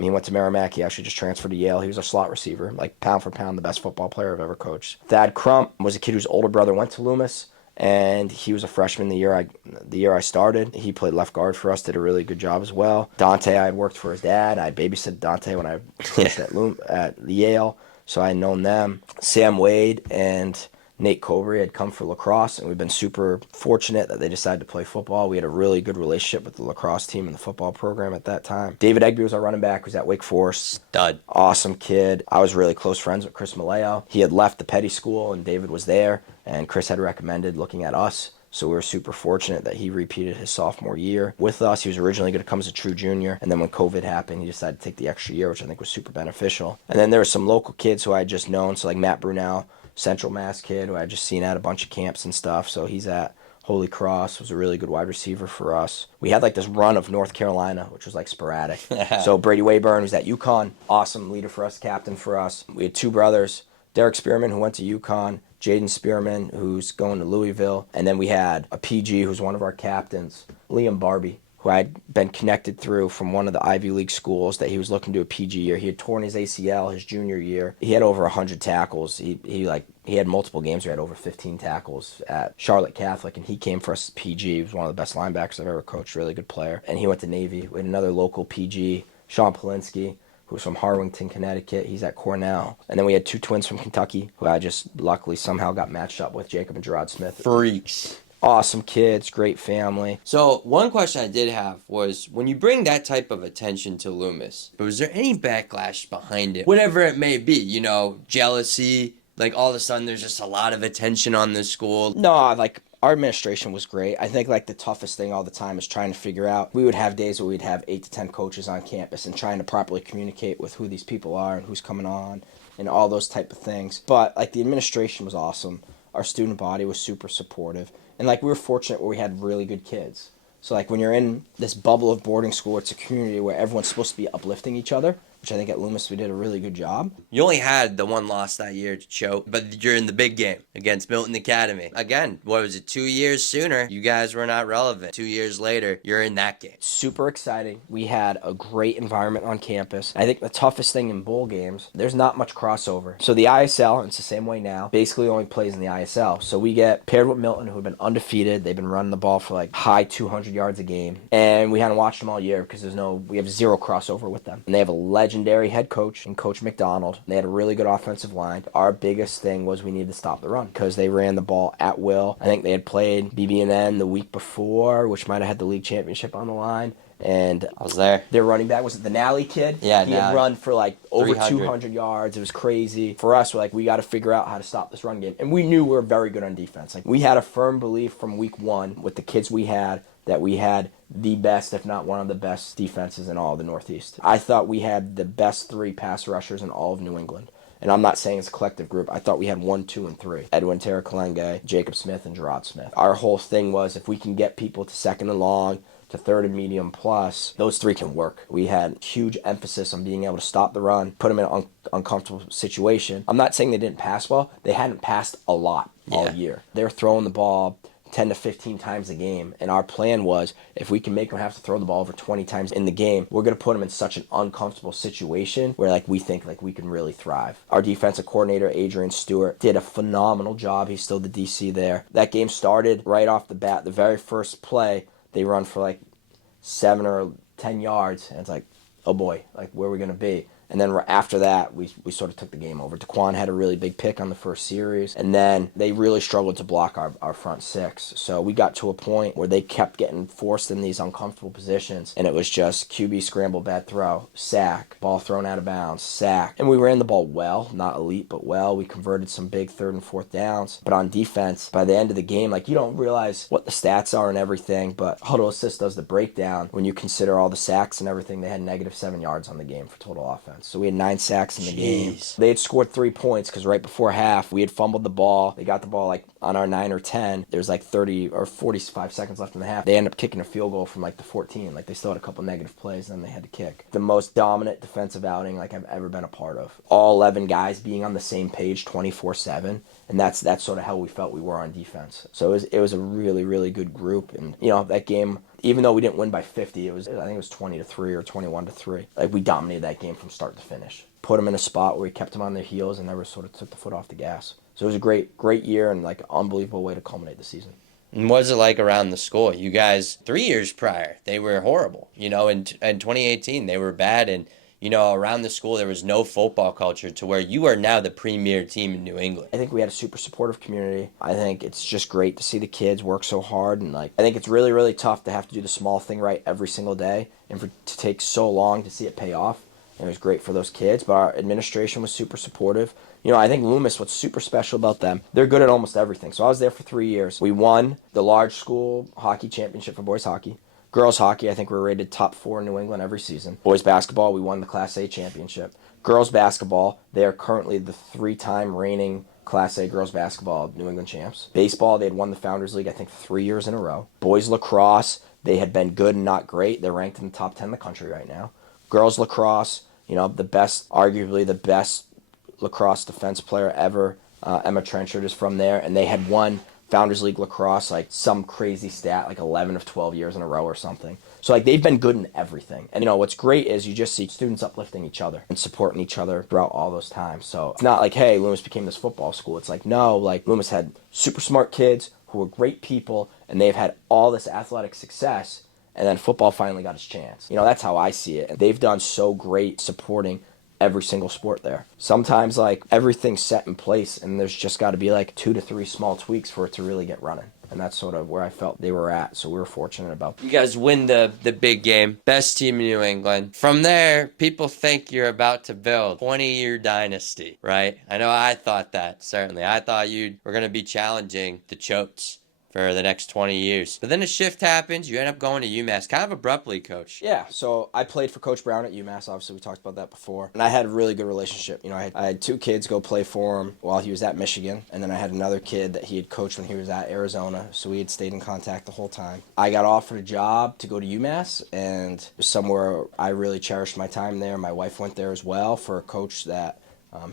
He went to Merrimack. He actually just transferred to Yale. He was a slot receiver, like, pound for pound, the best football player I've ever coached. Thad Crump was a kid whose older brother went to Loomis, and he was a freshman the year I started. He played left guard for us, did a really good job as well. Dante, I had worked for his dad. I had babysat Dante when I coached at Yale, so I had known them. Sam Wade and Nate Cobry had come for lacrosse, and we've been super fortunate that they decided to play football. We had a really good relationship with the lacrosse team and the football program at that time. David Egby was our running back, who was at Wake Forest. Stud. Awesome kid. I was really close friends with Chris Maleo. He had left the Petty School, and David was there, and Chris had recommended looking at us. So we were super fortunate that he repeated his sophomore year with us. He was originally going to come as a true junior, and then when COVID happened, he decided to take the extra year, which I think was super beneficial. And then there were some local kids who I had just known, so like Matt Brunel, Central Mass kid, who I had just seen at a bunch of camps and stuff. So he's at Holy Cross, was a really good wide receiver for us. We had like this run of North Carolina, which was like sporadic. So Brady Wayburn, who's at UConn, awesome leader for us, captain for us. We had two brothers, Derek Spearman, who went to UConn, Jaden Spearman, who's going to Louisville, and then we had a PG, who's one of our captains, Liam Barbie, who I had been connected through from one of the Ivy League schools that he was looking to a PG year. He had torn his ACL his junior year. He had over 100 tackles. He had multiple games where he had over 15 tackles at Charlotte Catholic, and he came for us as PG. He was one of the best linebackers I've ever coached, really good player. And he went to Navy. We had another local PG, Sean Polinsky, who's from Harwington, Connecticut. He's at Cornell. And then we had two twins from Kentucky, who I just luckily somehow got matched up with, Jacob and Gerard Smith. Freaks. Awesome kids, great family. So one question I did have was, when you bring that type of attention to Loomis, was there any backlash behind it? Whatever it may be, jealousy, like all of a sudden there's just a lot of attention on this school. No, like our administration was great. I think like the toughest thing all the time is trying to figure out. We would have days where we'd have 8 to 10 coaches on campus and trying to properly communicate with who these people are and who's coming on and all those type of things. But like the administration was awesome. Our student body was super supportive. And like we were fortunate where we had really good kids. So like when you're in this bubble of boarding school, it's a community where everyone's supposed to be uplifting each other, which I think at Loomis we did a really good job. You only had the one loss that year to choke, but you're in the big game against Milton Academy. Again, what was it, 2 years sooner, you guys were not relevant. 2 years later, you're in that game. Super exciting. We had a great environment on campus. I think the toughest thing in bowl games, there's not much crossover. So the ISL, and it's the same way now, basically only plays in the ISL. So we get paired with Milton, who have been undefeated. They've been running the ball for like high 200 yards a game. And we hadn't watched them all year because we have zero crossover with them. And they have a legendary head coach and Coach McDonald. They had a really good offensive line. Our biggest thing was we needed to stop the run because they ran the ball at will. I think they had played BB&N the week before, which might have had the league championship on the line. And I was there. Their running back, was it the Nally kid? Yeah, he had run for like over 300. 200 yards. It was crazy. For us, we're like, we got to figure out how to stop this run game. And we knew we were very good on defense. Like we had a firm belief from week one with the kids we had that we had the best, if not one of the best defenses in all of the Northeast. I thought we had the best 3 pass rushers in all of New England. And I'm not saying it's a collective group. I thought we had 1, 2, and 3. Edwin Terrakalenge, Jacob Smith, and Gerard Smith. Our whole thing was if we can get people to second and long, to third and medium plus, those 3 can work. We had huge emphasis on being able to stop the run, put them in an uncomfortable situation. I'm not saying they didn't pass well. They hadn't passed a lot all year. They were throwing the ball 10 to 15 times a game. And our plan was, if we can make them have to throw the ball over 20 times in the game, we're going to put them in such an uncomfortable situation where like we think like we can really thrive. Our defensive coordinator, Adrian Stewart, did a phenomenal job. He's still the DC there. That game started right off the bat. The very first play, they run for like 7 or 10 yards. And it's like, oh boy, like where are we going to be? And then after that, we sort of took the game over. Daquan had a really big pick on the first series. And then they really struggled to block our front 6. So we got to a point where they kept getting forced in these uncomfortable positions. And it was just QB scramble, bad throw, sack, ball thrown out of bounds, sack. And we ran the ball well, not elite, but well. We converted some big 3rd and 4th downs. But on defense, by the end of the game, like you don't realize what the stats are and everything. But Huddle Assist does the breakdown. When you consider all the sacks and everything, they had -7 yards on the game for total offense. So we had 9 sacks in the game. They had scored 3 points because right before half, we had fumbled the ball. They got the ball like on our 9 or 10. There's like 30 or 45 seconds left in the half. They ended up kicking a field goal from like the 14. Like they still had a couple negative plays, and then they had to kick. The most dominant defensive outing like I've ever been a part of. All 11 guys being on the same page 24/7. And that's sort of how we felt we were on defense. So it was a really, really good group. And, that game, even though we didn't win by 50, I think it was 20-3 or 21-3. Like, we dominated that game from start to finish. Put them in a spot where we kept them on their heels and never sort of took the foot off the gas. So it was a great year and, like, an unbelievable way to culminate the season. And what was it like around the school? You guys, 3 years prior, they were horrible. In 2018, they were bad. And, around the school, there was no football culture to where you are now the premier team in New England. I think we had a super supportive community. I think it's just great to see the kids work so hard. And, I think it's really, really tough to have to do the small thing right every single day and to take so long to see it pay off. And it was great for those kids, but our administration was super supportive. I think Loomis, what's super special about them, they're good at almost everything. So I was there for 3 years. We won the large school hockey championship for boys hockey. Girls hockey, I think we're rated top 4 in New England every season. Boys basketball, we won the Class A championship. Girls basketball, they are currently the 3-time reigning Class A girls basketball New England champs. Baseball, they had won the Founders League, I think, 3 years in a row. Boys lacrosse, they had been good and not great. They're ranked in the top 10 in the country right now. Girls lacrosse, arguably the best lacrosse defense player ever. Emma Trenchard is from there, and they had won Founders League lacrosse, like some crazy stat, like 11 of 12 years in a row or something. So they've been good in everything. And what's great is you just see students uplifting each other and supporting each other throughout all those times. So it's not like, hey, Loomis became this football school. It's like, no, Loomis had super smart kids who were great people, and they've had all this athletic success, and then football finally got its chance. That's how I see it. And they've done so great supporting every single sport there. Sometimes everything's set in place and there's just got to be 2 to 3 small tweaks for it to really get running. and that's sort of where I felt they were at. So we were fortunate about that. You guys win the big game. Best team in New England. From there, people think you're about to build 20-year dynasty, right? I know I thought that, certainly. I thought you were going to be challenging the Choates for the next 20 years. But then a shift happens. You end up going to UMass kind of abruptly, Coach. Yeah, so I played for Coach Brown at UMass. Obviously, we talked about that before. And I had a really good relationship. You know, I had two kids go play for him while he was at Michigan. And then I had another kid that he had coached when he was at Arizona. So we had stayed in contact the whole time. I got offered a job to go to UMass, and it was somewhere I really cherished my time there. My wife went there as well for a coach that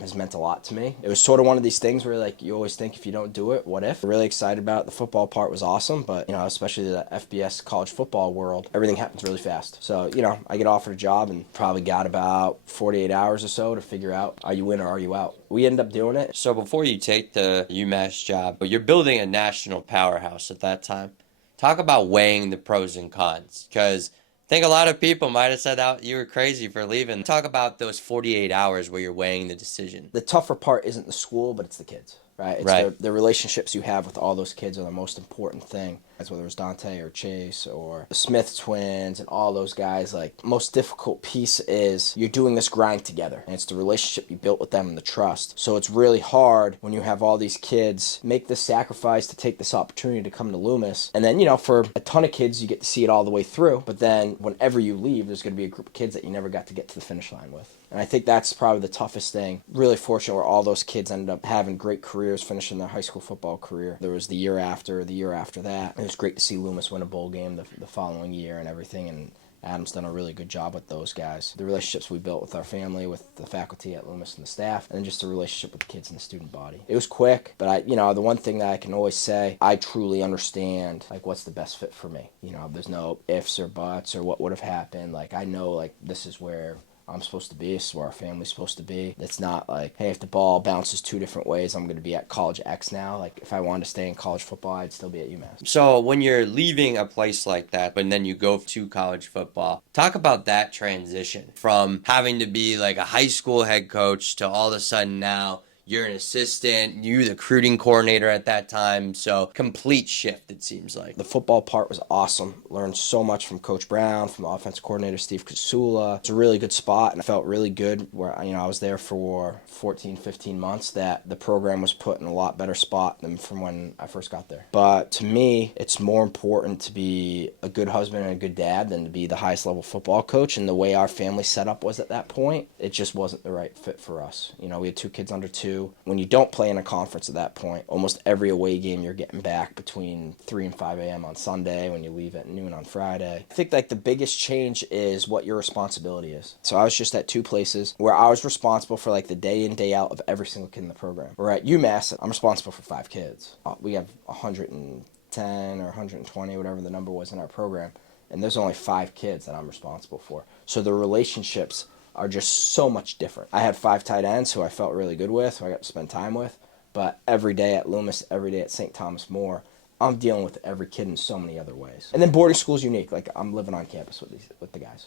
has meant a lot to me. It was sort of one of these things where like you always think if you don't do it, what if? Really excited about it. The football part was awesome, but you know, especially the FBS college football world, everything happens really fast. So, you know, I get offered a job and probably got about 48 hours or so to figure out, are you in or are you out? We ended up doing it. So before you take the UMass job, but you're building a national powerhouse at that time. Talk about weighing the pros and cons, because I think a lot of people might have said that you were crazy for leaving. Talk about those 48 hours where you're weighing the decision. The tougher part isn't the school, but it's the kids, right? It's the relationships you have with all those kids are the most important thing. As whether it was Dante or Chase or the Smith twins and all those guys, like, most difficult piece is you're doing this grind together, and it's the relationship you built with them and the trust. So it's really hard when you have all these kids make this sacrifice to take this opportunity to come to Loomis, and then, you know, for a ton of kids you get to see it all the way through, but then whenever you leave there's going to be a group of kids that you never got to get to the finish line with. And I think that's probably the toughest thing. Really fortunate where all those kids ended up having great careers, finishing their high school football career. There was the year after that. It was great to see Loomis win a bowl game the following year and everything, and Adam's done a really good job with those guys. The relationships we built with our family, with the faculty at Loomis and the staff, and then just the relationship with the kids and the student body. It was quick, but the one thing that I can always say, I truly understand, like, what's the best fit for me. You know, there's no ifs or buts or what would have happened. Like, I know, like, this is where I'm supposed to be. This is where our family's supposed to be. It's not like, hey, if the ball bounces two different ways, I'm going to be at college X now. Like, if I wanted to stay in college football, I'd still be at UMass. So when you're leaving a place like that, and then you go to college football, talk about that transition from having to be like a high school head coach to all of a sudden now you're an assistant, you're the recruiting coordinator at that time, so complete shift, it seems like. The football part was awesome. Learned so much from Coach Brown, from the offensive coordinator, Steve Kasula. It's a really good spot, and I felt really good where, I was there for 14, 15 months, that the program was put in a lot better spot than from when I first got there. But to me, it's more important to be a good husband and a good dad than to be the highest level football coach, and the way our family setup was at that point, it just wasn't the right fit for us. We had two kids under 2. When you don't play in a conference at that point, almost every away game you're getting back between 3 and 5 a.m. on Sunday when you leave at noon on Friday. I think like the biggest change is what your responsibility is. So I was just at 2 places where I was responsible for like the day in, day out of every single kid in the program. Where at UMass, I'm responsible for 5 kids. We have 110 or 120, whatever the number was in our program, and there's only 5 kids that I'm responsible for. So the relationships are just so much different. I had 5 tight ends who I felt really good with, who I got to spend time with, but every day at Loomis, every day at St. Thomas More, I'm dealing with every kid in so many other ways. And then boarding school is unique. Like, I'm living on campus with the guys,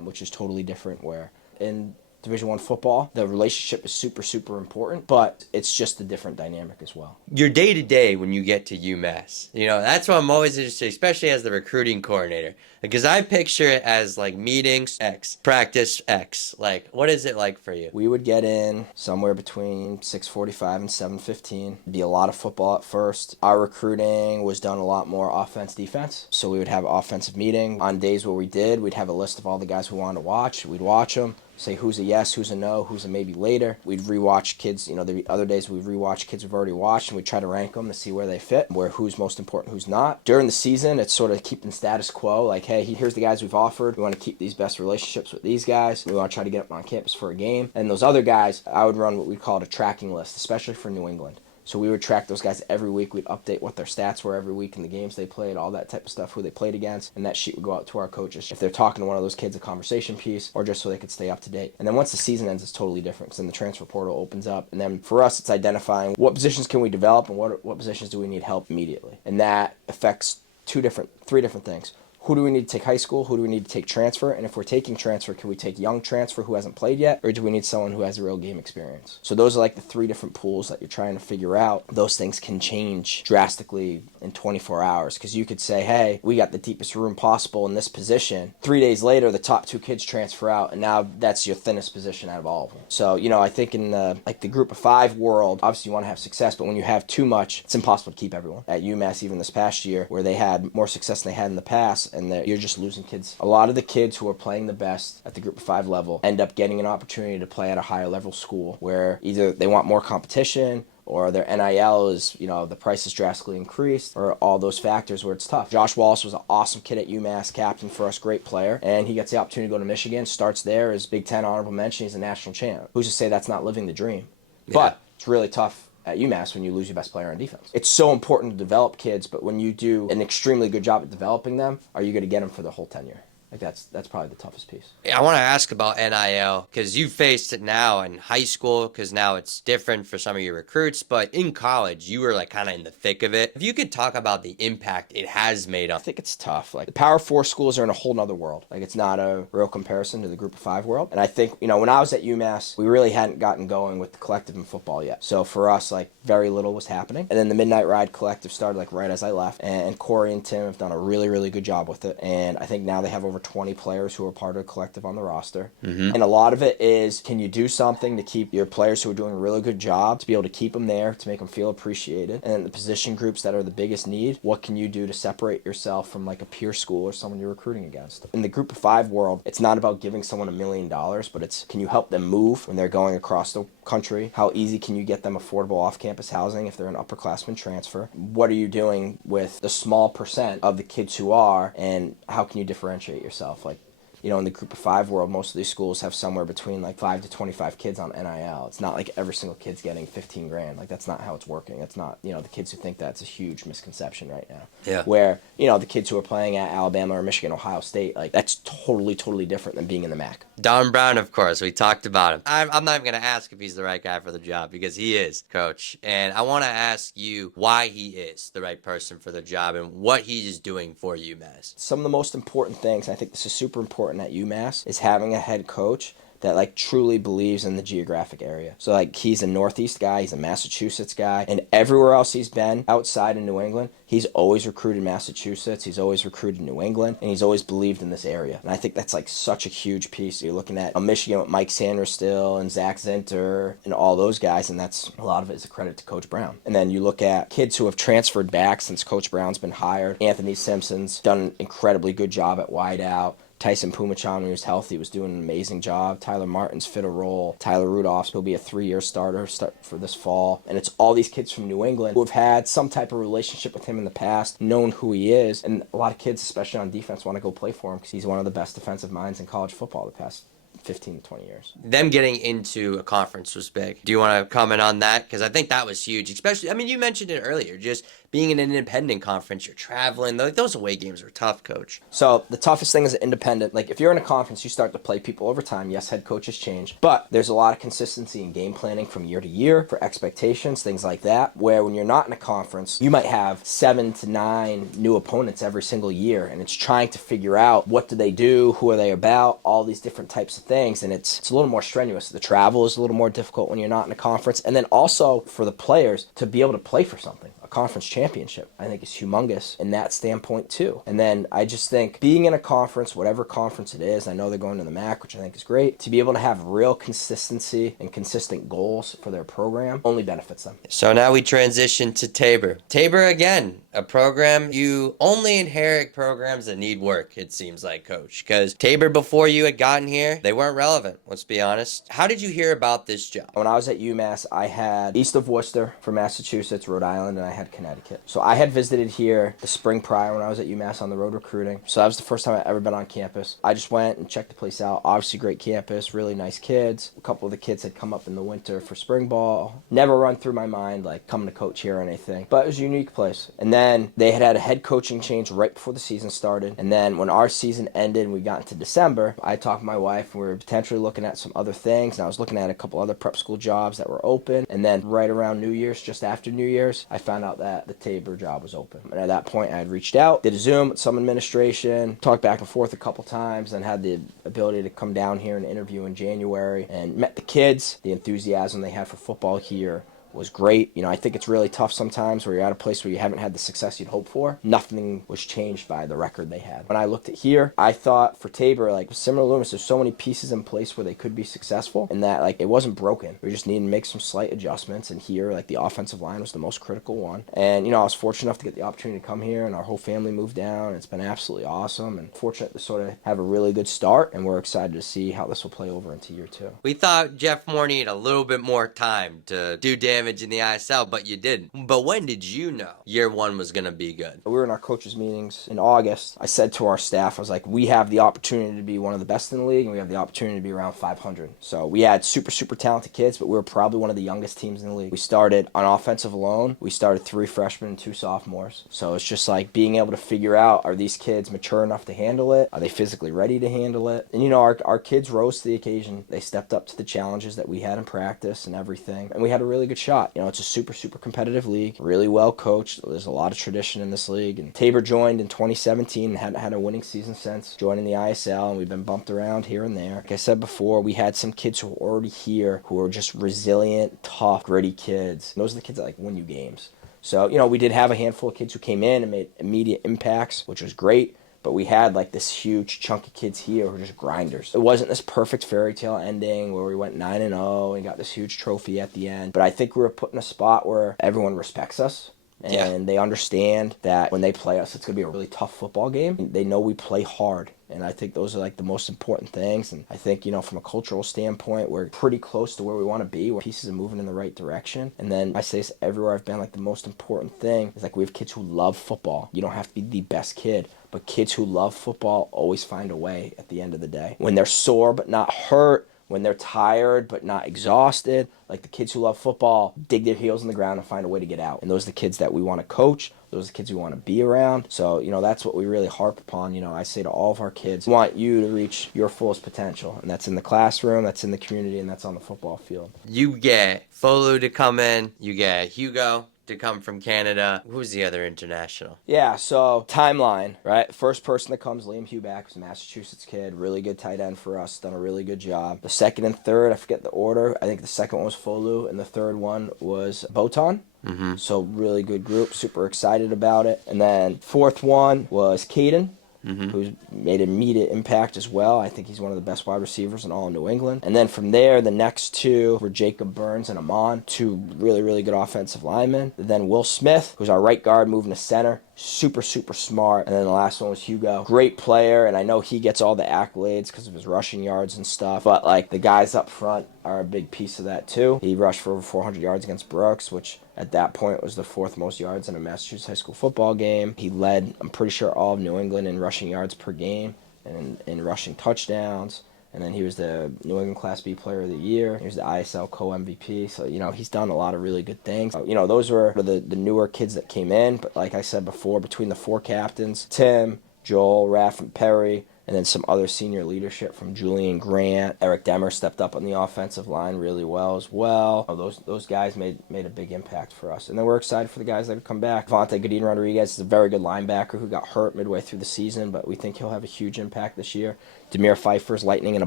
which is totally different, where in Division I football, the relationship is super, super important, but it's just a different dynamic as well. Your day-to-day when you get to UMass, that's what I'm always interested, especially as the recruiting coordinator, because I picture it as like meetings X, practice X. Like, what is it like for you? We would get in somewhere between 6:45 and 7:15. It'd be a lot of football at first. Our recruiting was done a lot more offense, defense, so we would have an offensive meeting. On days where we'd have a list of all the guys we wanted to watch. We'd watch them, say who's a yes, who's a no, who's a maybe later. We'd rewatch kids, there'd be other days we'd rewatch kids we've already watched, and we'd try to rank them to see where they fit, who's most important, who's not. During the season, it's sort of keeping status quo, like, hey, here's the guys we've offered. We want to keep these best relationships with these guys. We want to try to get them on campus for a game. And those other guys, I would run what we call a tracking list, especially for New England. So we would track those guys every week. We'd update what their stats were every week in the games they played, all that type of stuff, who they played against. And that sheet would go out to our coaches. If they're talking to one of those kids, a conversation piece, or just so they could stay up to date. And then once the season ends, it's totally different, because then the transfer portal opens up. And then for us, it's identifying what positions can we develop and what positions do we need help immediately. And that affects 3 different things. who do we need to take high school, who do we need to take transfer, and if we're taking transfer, can we take young transfer who hasn't played yet, or do we need someone who has a real game experience? So those are like the three different pools that you're trying to figure out. Those things can change drastically in 24 hours, because you could say, hey, we got the deepest room possible in this position. 3 days later, the top two kids transfer out, and now that's your thinnest position out of all of them. So, I think in the group of five world, obviously you want to have success, but when you have too much, it's impossible to keep everyone. At UMass, even this past year, where they had more success than they had in the past, and you're just losing kids. A lot of the kids who are playing the best at the group of five level end up getting an opportunity to play at a higher level school, where either they want more competition, or their NIL is, the price is drastically increased, or all those factors where it's tough. Josh Wallace was an awesome kid at UMass, captain for us, great player, and he gets the opportunity to go to Michigan, starts there as Big Ten honorable mention, he's a national champ. Who's to say that's not living the dream? Yeah. But it's really tough at UMass when you lose your best player on defense. It's so important to develop kids, but when you do an extremely good job at developing them, are you going to get them for the whole tenure? Like that's probably the toughest piece. Yeah, I want to ask about NIL, because you faced it now in high school, because now it's different for some of your recruits, but in college, you were like kind of in the thick of it. If you could talk about the impact it has made on... I think it's tough. Like, the Power 4 schools are in a whole nother world. Like, it's not a real comparison to the Group of 5 world. And I think, when I was at UMass, we really hadn't gotten going with the collective in football yet. So for us, like, very little was happening. And then the Midnight Ride collective started like right as I left. And Corey and Tim have done a really, really good job with it. And I think now they have over 20 players who are part of the collective on the roster. Mm-hmm. And a lot of it is, can you do something to keep your players who are doing a really good job, to be able to keep them there, to make them feel appreciated? And then the position groups that are the biggest need, what can you do to separate yourself from like a peer school or someone you're recruiting against? In the Group of 5 world, it's not about giving someone $1 million, but it's, can you help them move when they're going across the country? How easy can you get them affordable off-campus housing if they're an upperclassman transfer? What are you doing with the small percent of the kids who are, and how can you differentiate yourself? Like, in the Group of 5 world, most of these schools have somewhere between like 5 to 25 kids on NIL. It's not like every single kid's getting 15 grand. Like, that's not how it's working. It's not, the kids who think that's a huge misconception right now. Yeah. Where, the kids who are playing at Alabama or Michigan, Ohio State, like, that's totally, totally different than being in the MAC. Don Brown, of course, we talked about him. I'm not even going to ask if he's the right guy for the job, because he is, Coach. And I want to ask you why he is the right person for the job and what he is doing for UMass. Some of the most important things, and I think this is super important at UMass, is having a head coach that like truly believes in the geographic area. So like, he's a Northeast guy, he's a Massachusetts guy, and everywhere else he's been outside in New England, he's always recruited Massachusetts, he's always recruited New England, and he's always believed in this area. And I think that's like such a huge piece. You're looking at Michigan with Mike Sanders still, and Zach Zinter, and all those guys, and that's, a lot of it is a credit to Coach Brown. And then you look at kids who have transferred back since Coach Brown's been hired. Anthony Simpson's done an incredibly good job at wideout. Tyson Pumachan, when he was healthy, was doing an amazing job. Tyler Martin's fit a role. Tyler Rudolph, he'll be a 3-year starter for this fall. And it's all these kids from New England who have had some type of relationship with him in the past, known who he is. And a lot of kids, especially on defense, want to go play for him because he's one of the best defensive minds in college football the past 15 to 20 years. Them getting into a conference was big. Do you want to comment on that? Because I think that was huge, especially, you mentioned it earlier, just being in an independent conference, you're traveling. Those away games are tough, Coach. So the toughest thing is independent. Like, if you're in a conference, you start to play people over time. Yes, head coaches change, but there's a lot of consistency in game planning from year to year for expectations, things like that, where when you're not in a conference, you might have 7 to 9 new opponents every single year, and it's trying to figure out what do they do, who are they about, all these different types of things, and it's a little more strenuous. The travel is a little more difficult when you're not in a conference, and then also for the players to be able to play for something. Conference championship, I think, is humongous in that standpoint too. And then I just think being in a conference, whatever conference it is, I know they're going to the MAC, which I think is great, to be able to have real consistency and consistent goals for their program only benefits them. So now we transition to Tabor. Tabor, again, a program, you only inherit programs that need work, it seems like, Coach, because Tabor, before you had gotten here, they weren't relevant, let's be honest. How did you hear about this job? When I was at UMass, I had east of Worcester for Massachusetts, Rhode Island, and I had Connecticut. So I had visited here the spring prior when I was at UMass on the road recruiting. So that was the first time I'd ever been on campus. I just went and checked the place out. Obviously great campus, really nice kids. A couple of the kids had come up in the winter for spring ball. Never run through my mind like coming to coach here or anything, but it was a unique place. And then they had a head coaching change right before the season started. And then when our season ended and we got into December, I talked to my wife and we were potentially looking at some other things. And I was looking at a couple other prep school jobs that were open. And then right around New Year's, just after New Year's, I found out out that the Tabor job was open. And at that point, I had reached out, did a Zoom with some administration, talked back and forth a couple times, and had the ability to come down here and interview in January and met the kids. The enthusiasm they had for football here was great. I think it's really tough sometimes where you're at a place where you haven't had the success you'd hope for. Nothing was changed by the record they had. When I looked at here, I thought for Tabor, similar to Loomis, there's so many pieces in place where they could be successful, and that it wasn't broken. We just needed to make some slight adjustments, and here the offensive line was the most critical one. And I was fortunate enough to get the opportunity to come here, and our whole family moved down. It's been absolutely awesome, and fortunate to sort of have a really good start, and we're excited to see how this will play over into year 2. We thought Jeff Moore needed a little bit more time to do damage in the ISL, but you didn't. But when did you know year 1 was going to be good? We were in our coaches' meetings in August. I said to our staff, I was like, we have the opportunity to be one of the best in the league, and we have the opportunity to be around 500. So we had super, super talented kids, but we were probably one of the youngest teams in the league. We started on offensive alone. We started 3 freshmen and 2 sophomores. So it's just being able to figure out, are these kids mature enough to handle it? Are they physically ready to handle it? And our kids rose to the occasion. They stepped up to the challenges that we had in practice and everything. And we had a really good shot. It's a super, super competitive league, really well coached. There's a lot of tradition in this league. And Tabor joined in 2017 and hadn't had a winning season since joining the ISL, and we've been bumped around here and there. Like I said before, we had some kids who were already here who were just resilient, tough, gritty kids. And those are the kids that win you games. So, we did have a handful of kids who came in and made immediate impacts, which was great. But we had this huge chunk of kids here who were just grinders. It wasn't this perfect fairy tale ending where we went 9-0 and got this huge trophy at the end. But I think we were put in a spot where everyone respects us. And they understand that when they play us, it's going to be a really tough football game. They know we play hard. And I think those are the most important things. And I think, from a cultural standpoint, we're pretty close to where we want to be, where pieces are moving in the right direction. And then I say this everywhere I've been, the most important thing is we have kids who love football. You don't have to be the best kid, but kids who love football always find a way at the end of the day. When they're sore but not hurt, when they're tired but not exhausted, the kids who love football dig their heels in the ground and find a way to get out. And those are the kids that we want to coach. Those are the kids we want to be around. So, that's what we really harp upon. I say to all of our kids, we want you to reach your fullest potential. And that's in the classroom, that's in the community, and that's on the football field. You get Folu to come in, you get Hugo to come from Canada. Who's the other international? Yeah, so timeline, right? First person that comes, Liam Huback, who's a Massachusetts kid, really good tight end for us, done a really good job. The second and third, I forget the order. I think the second one was Folu, and the third one was Botan. Mm-hmm. So really good group, super excited about it. And then fourth one was Caden. Who's made an immediate impact as well. I think he's one of the best wide receivers in all of New England. And then from there, the next 2 were Jacob Burns and Amon, 2 really, really good offensive linemen. Then Will Smith, who's our right guard, moving to center. Super, super smart. And then the last one was Hugo. Great player, and I know he gets all the accolades because of his rushing yards and stuff. But, the guys up front are a big piece of that, too. He rushed for over 400 yards against Brooks, which at that point was the 4th most yards in a Massachusetts high school football game. He led, I'm pretty sure, all of New England in rushing yards per game and in rushing touchdowns. And then he was the New England Class B Player of the Year. He was the ISL co-MVP. So, he's done a lot of really good things. Those were the newer kids that came in. But like I said before, between the 4 captains, Tim, Joel, Raph, and Perry, and then some other senior leadership from Julian Grant. Eric Demmer stepped up on the offensive line really well as well. Those guys made a big impact for us. And then we're excited for the guys that have come back. Vontae Godin Rodriguez is a very good linebacker who got hurt midway through the season, but we think he'll have a huge impact this year. Demir Pfeiffer's lightning in a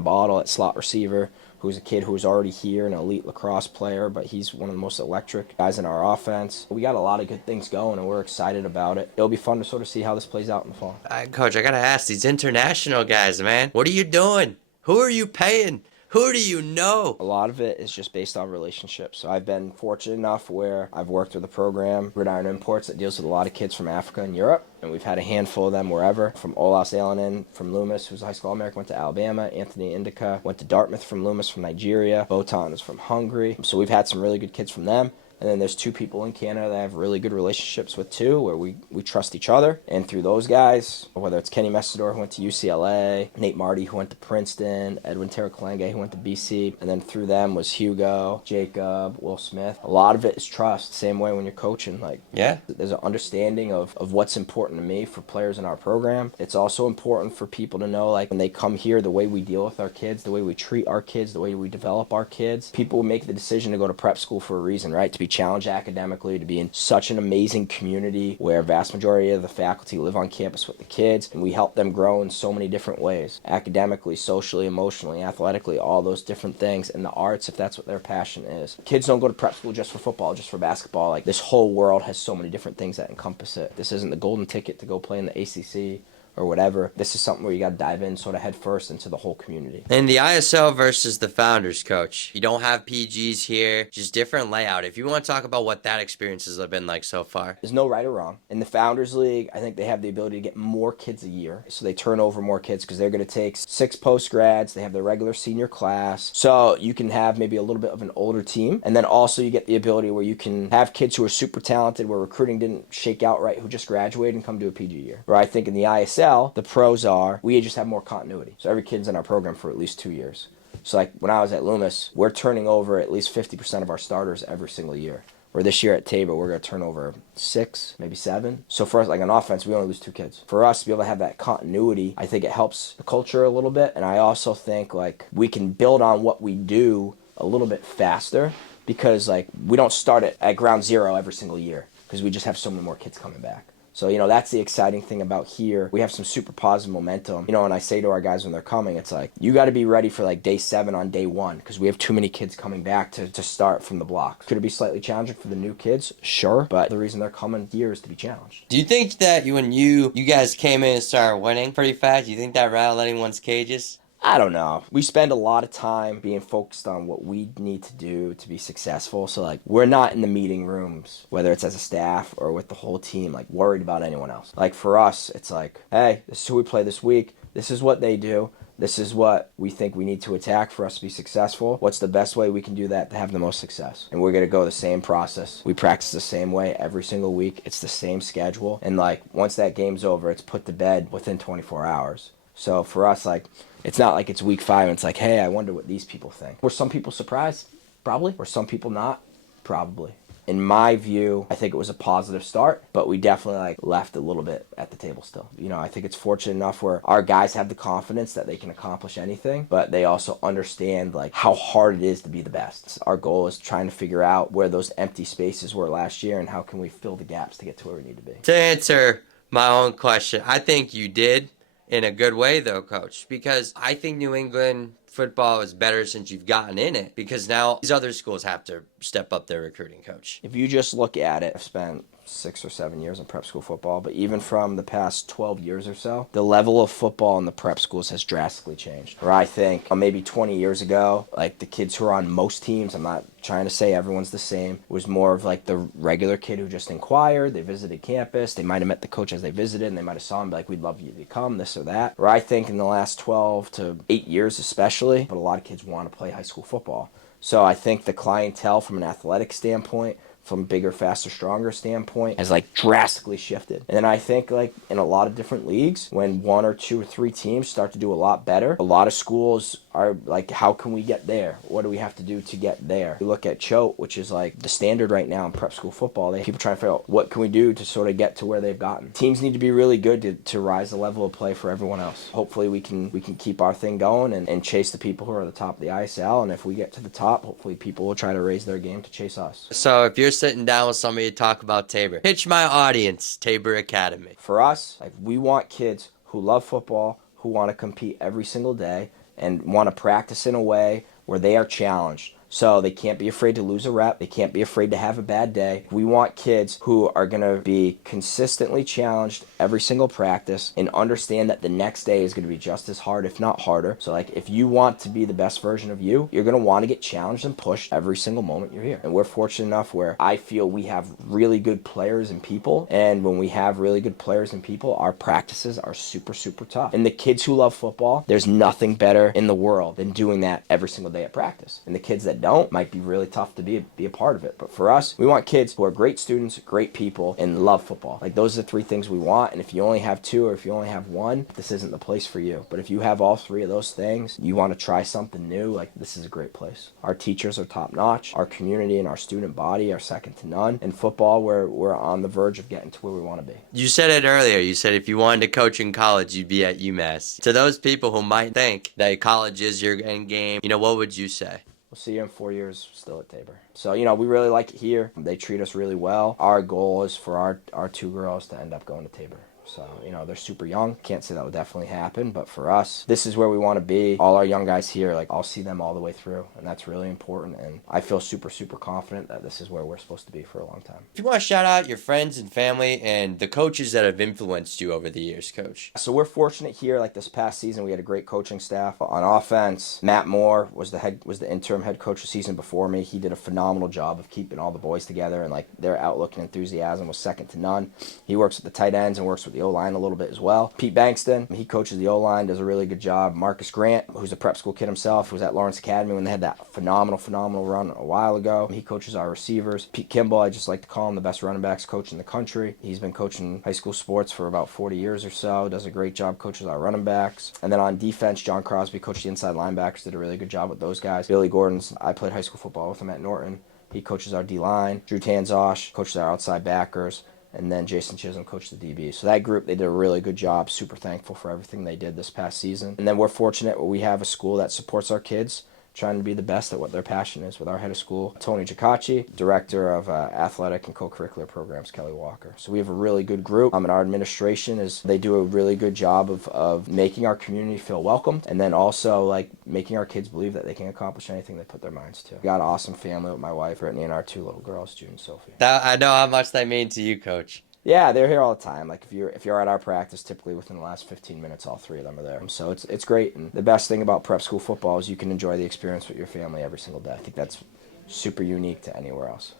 bottle at slot receiver, who's a kid who was already here, an elite lacrosse player, but he's one of the most electric guys in our offense. We got a lot of good things going, and we're excited about it. It'll be fun to sort of see how this plays out in the fall. Coach, I got to ask, these international guys, man, what are you doing? Who are you paying? Who do you know? A lot of it is just based on relationships. So I've been fortunate enough where I've worked with a program, Gridiron Imports, that deals with a lot of kids from Africa and Europe. And we've had a handful of them wherever. From Olaus Alanin from Loomis, who's a high school All-American, went to Alabama. Anthony Indica went to Dartmouth from Loomis from Nigeria. Botan is from Hungary. So we've had some really good kids from them. And then there's 2 people in Canada that I have really good relationships with too, where we trust each other. And through those guys, whether it's Kenny Messidor, who went to UCLA, Nate Marty, who went to Princeton, Edwin Terrakalenge, who went to BC, and then through them was Hugo, Jacob, Will Smith. A lot of it is trust. Same way when you're coaching. There's an understanding of what's important to me for players in our program. It's also important for people to know, when they come here, the way we deal with our kids, the way we treat our kids, the way we develop our kids. People make the decision to go to prep school for a reason, right? To be challenged academically, to be in such an amazing community where a vast majority of the faculty live on campus with the kids, and we help them grow in so many different ways, academically, socially, emotionally, athletically, all those different things, and the arts, if that's what their passion is. Kids don't go to prep school just for football, just for basketball. Like, this whole world has so many different things that encompass it. This isn't the golden ticket to go play in the ACC or whatever. This is something where you got to dive in sort of head first into the whole community. And the ISL versus the Founders, coach. You don't have PGs here, just different layout. If you want to talk about what that experience has been like so far. There's no right or wrong. In the Founders League, I think they have the ability to get more kids a year. So they turn over more kids because they're going to take 6 post-grads. They have their regular senior class. So you can have maybe a little bit of an older team. And then also you get the ability where you can have kids who are super talented, where recruiting didn't shake out right, who just graduated and come to a PG year. Where I think in the ISL, the pros are, we just have more continuity. So every kid's in our program for at least 2 years. So like when I was at Loomis, we're turning over at least 50% of our starters every single year. Where this year at Tabor, we're going to turn over 6, maybe 7. So for us, like on offense, we only lose 2 kids. For us to be able to have that continuity, I think it helps the culture a little bit. And I also think like we can build on what we do a little bit faster, because like we don't start at ground zero every single year, because we just have so many more kids coming back. So, that's the exciting thing about here. We have some super positive momentum. And I say to our guys when they're coming, it's like, you got to be ready for like day 7 on day 1, because we have too many kids coming back to start from the block. Could it be slightly challenging for the new kids? Sure. But the reason they're coming here is to be challenged. Do you think that when you guys came in and started winning pretty fast, do you think that rattled anyone's cages? I don't know. We spend a lot of time being focused on what we need to do to be successful. So, like, we're not in the meeting rooms, whether it's as a staff or with the whole team, like, worried about anyone else. Like, for us, it's like, hey, this is who we play this week. This is what they do. This is what we think we need to attack for us to be successful. What's the best way we can do that to have the most success? And we're going to go the same process. We practice the same way every single week. It's the same schedule. And, like, once that game's over, it's put to bed within 24 hours. So, for us, like, it's not like it's week 5 and it's like, hey, I wonder what these people think. Were some people surprised? Probably. Were some people not? Probably. In my view, I think it was a positive start, but we definitely left a little bit at the table still. I think it's fortunate enough where our guys have the confidence that they can accomplish anything, but they also understand how hard it is to be the best. Our goal is trying to figure out where those empty spaces were last year and how can we fill the gaps to get to where we need to be. To answer my own question, I think you did. In a good way, though, Coach, because I think New England football is better since you've gotten in it, because now these other schools have to step up their recruiting, Coach. If you just look at it, I've spent 6 or 7 years in prep school football, but even from the past 12 years or so, the level of football in the prep schools has drastically changed. Where I think maybe 20 years ago, like the kids who are on most teams, I'm not trying to say everyone's the same, it was more of like the regular kid who just inquired, they visited campus, they might have met the coach as they visited, and they might have saw him like, we'd love you to come, this or that. Where I think in the last 12 to 8 years especially, but a lot of kids want to play high school football. So I think the clientele from an athletic standpoint, from bigger, faster, stronger standpoint, has drastically shifted. And then I think in a lot of different leagues, when 1 or 2 or 3 teams start to do a lot better, a lot of schools are like, how can we get there? What do we have to do to get there? You look at Choate, which is the standard right now in prep school football. People trying to figure out what can we do to sort of get to where they've gotten. Teams need to be really good to rise the level of play for everyone else. Hopefully we can keep our thing going and chase the people who are at the top of the ISL. And if we get to the top, hopefully people will try to raise their game to chase us. So if you're sitting down with somebody to talk about Tabor, pitch my audience Tabor Academy. For us, we want kids who love football, who want to compete every single day, and want to practice in a way where they are challenged. So they can't be afraid to lose a rep. They can't be afraid to have a bad day. We want kids who are going to be consistently challenged every single practice and understand that the next day is going to be just as hard, if not harder. So if you want to be the best version of you, you're going to want to get challenged and pushed every single moment you're here. And we're fortunate enough where I feel we have really good players and people. And when we have really good players and people, our practices are super, super tough. And the kids who love football, there's nothing better in the world than doing that every single day at practice. And the kids that don't, might be really tough to be a part of it. But for us, we want kids who are great students, great people, and love football. Those are the 3 things we want. And if you only have 2 or if you only have 1, this isn't the place for you. But if you have all 3 of those things, you want to try something new, this is a great place. Our teachers are top notch. Our community and our student body are second to none. In football, we're on the verge of getting to where we want to be. You said it earlier. You said if you wanted to coach in college, you'd be at UMass. To those people who might think that college is your end game, what would you say? We'll see you in 4 years still at Tabor. So, we really like it here. They treat us really well. Our goal is for our two girls to end up going to Tabor. So, they're super young. Can't say that will definitely happen, but for us, this is where we want to be. All our young guys here, I'll see them all the way through, and that's really important, and I feel super, super confident that this is where we're supposed to be for a long time. If you want to shout out your friends and family and the coaches that have influenced you over the years, Coach. So we're fortunate here, this past season, we had a great coaching staff. On offense, Matt Moore was the interim head coach the season before me. He did a phenomenal job of keeping all the boys together, and their outlook and enthusiasm was second to none. He works with the tight ends and works with the O-line a little bit as well. Pete Bankston, he coaches the O-line, does a really good job. Marcus Grant, who's a prep school kid himself, who was at Lawrence Academy when they had that phenomenal run a while ago. He coaches our receivers. Pete Kimball, I just like to call him the best running backs coach in the country. He's been coaching high school sports for about 40 years or so, does a great job, coaches our running backs. And then on defense, John Crosby coached the inside linebackers, did a really good job with those guys. Billy Gordon's, I played high school football with him at Norton. He coaches our D-line. Drew Tanzosh coaches our outside backers. And then Jason Chisholm coached the DB. So that group, they did a really good job. Super thankful for everything they did this past season. And then we're fortunate we have a school that supports our kids, trying to be the best at what their passion is, with our head of school, Tony Giacacci, director of athletic and co-curricular programs, Kelly Walker. So we have a really good group, and our administration they do a really good job of making our community feel welcome, and then also making our kids believe that they can accomplish anything they put their minds to. We got an awesome family with my wife, Brittany, and our two little girls, June and Sophie. I know how much they mean to you, Coach. Yeah, they're here all the time. If you're at our practice, typically within the last 15 minutes, all three of them are there. So it's great. And the best thing about prep school football is you can enjoy the experience with your family every single day. I think that's super unique to anywhere else.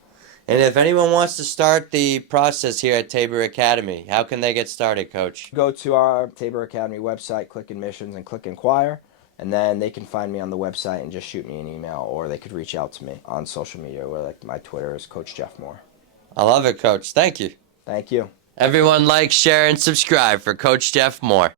And if anyone wants to start the process here at Tabor Academy, how can they get started, Coach? Go to our Tabor Academy website, click admissions, and click inquire. And then they can find me on the website and just shoot me an email, or they could reach out to me on social media, where my Twitter is Coach Jeff Moore. I love it, Coach. Thank you. Thank you. Everyone like, share, and subscribe for Coach Jeff Moore.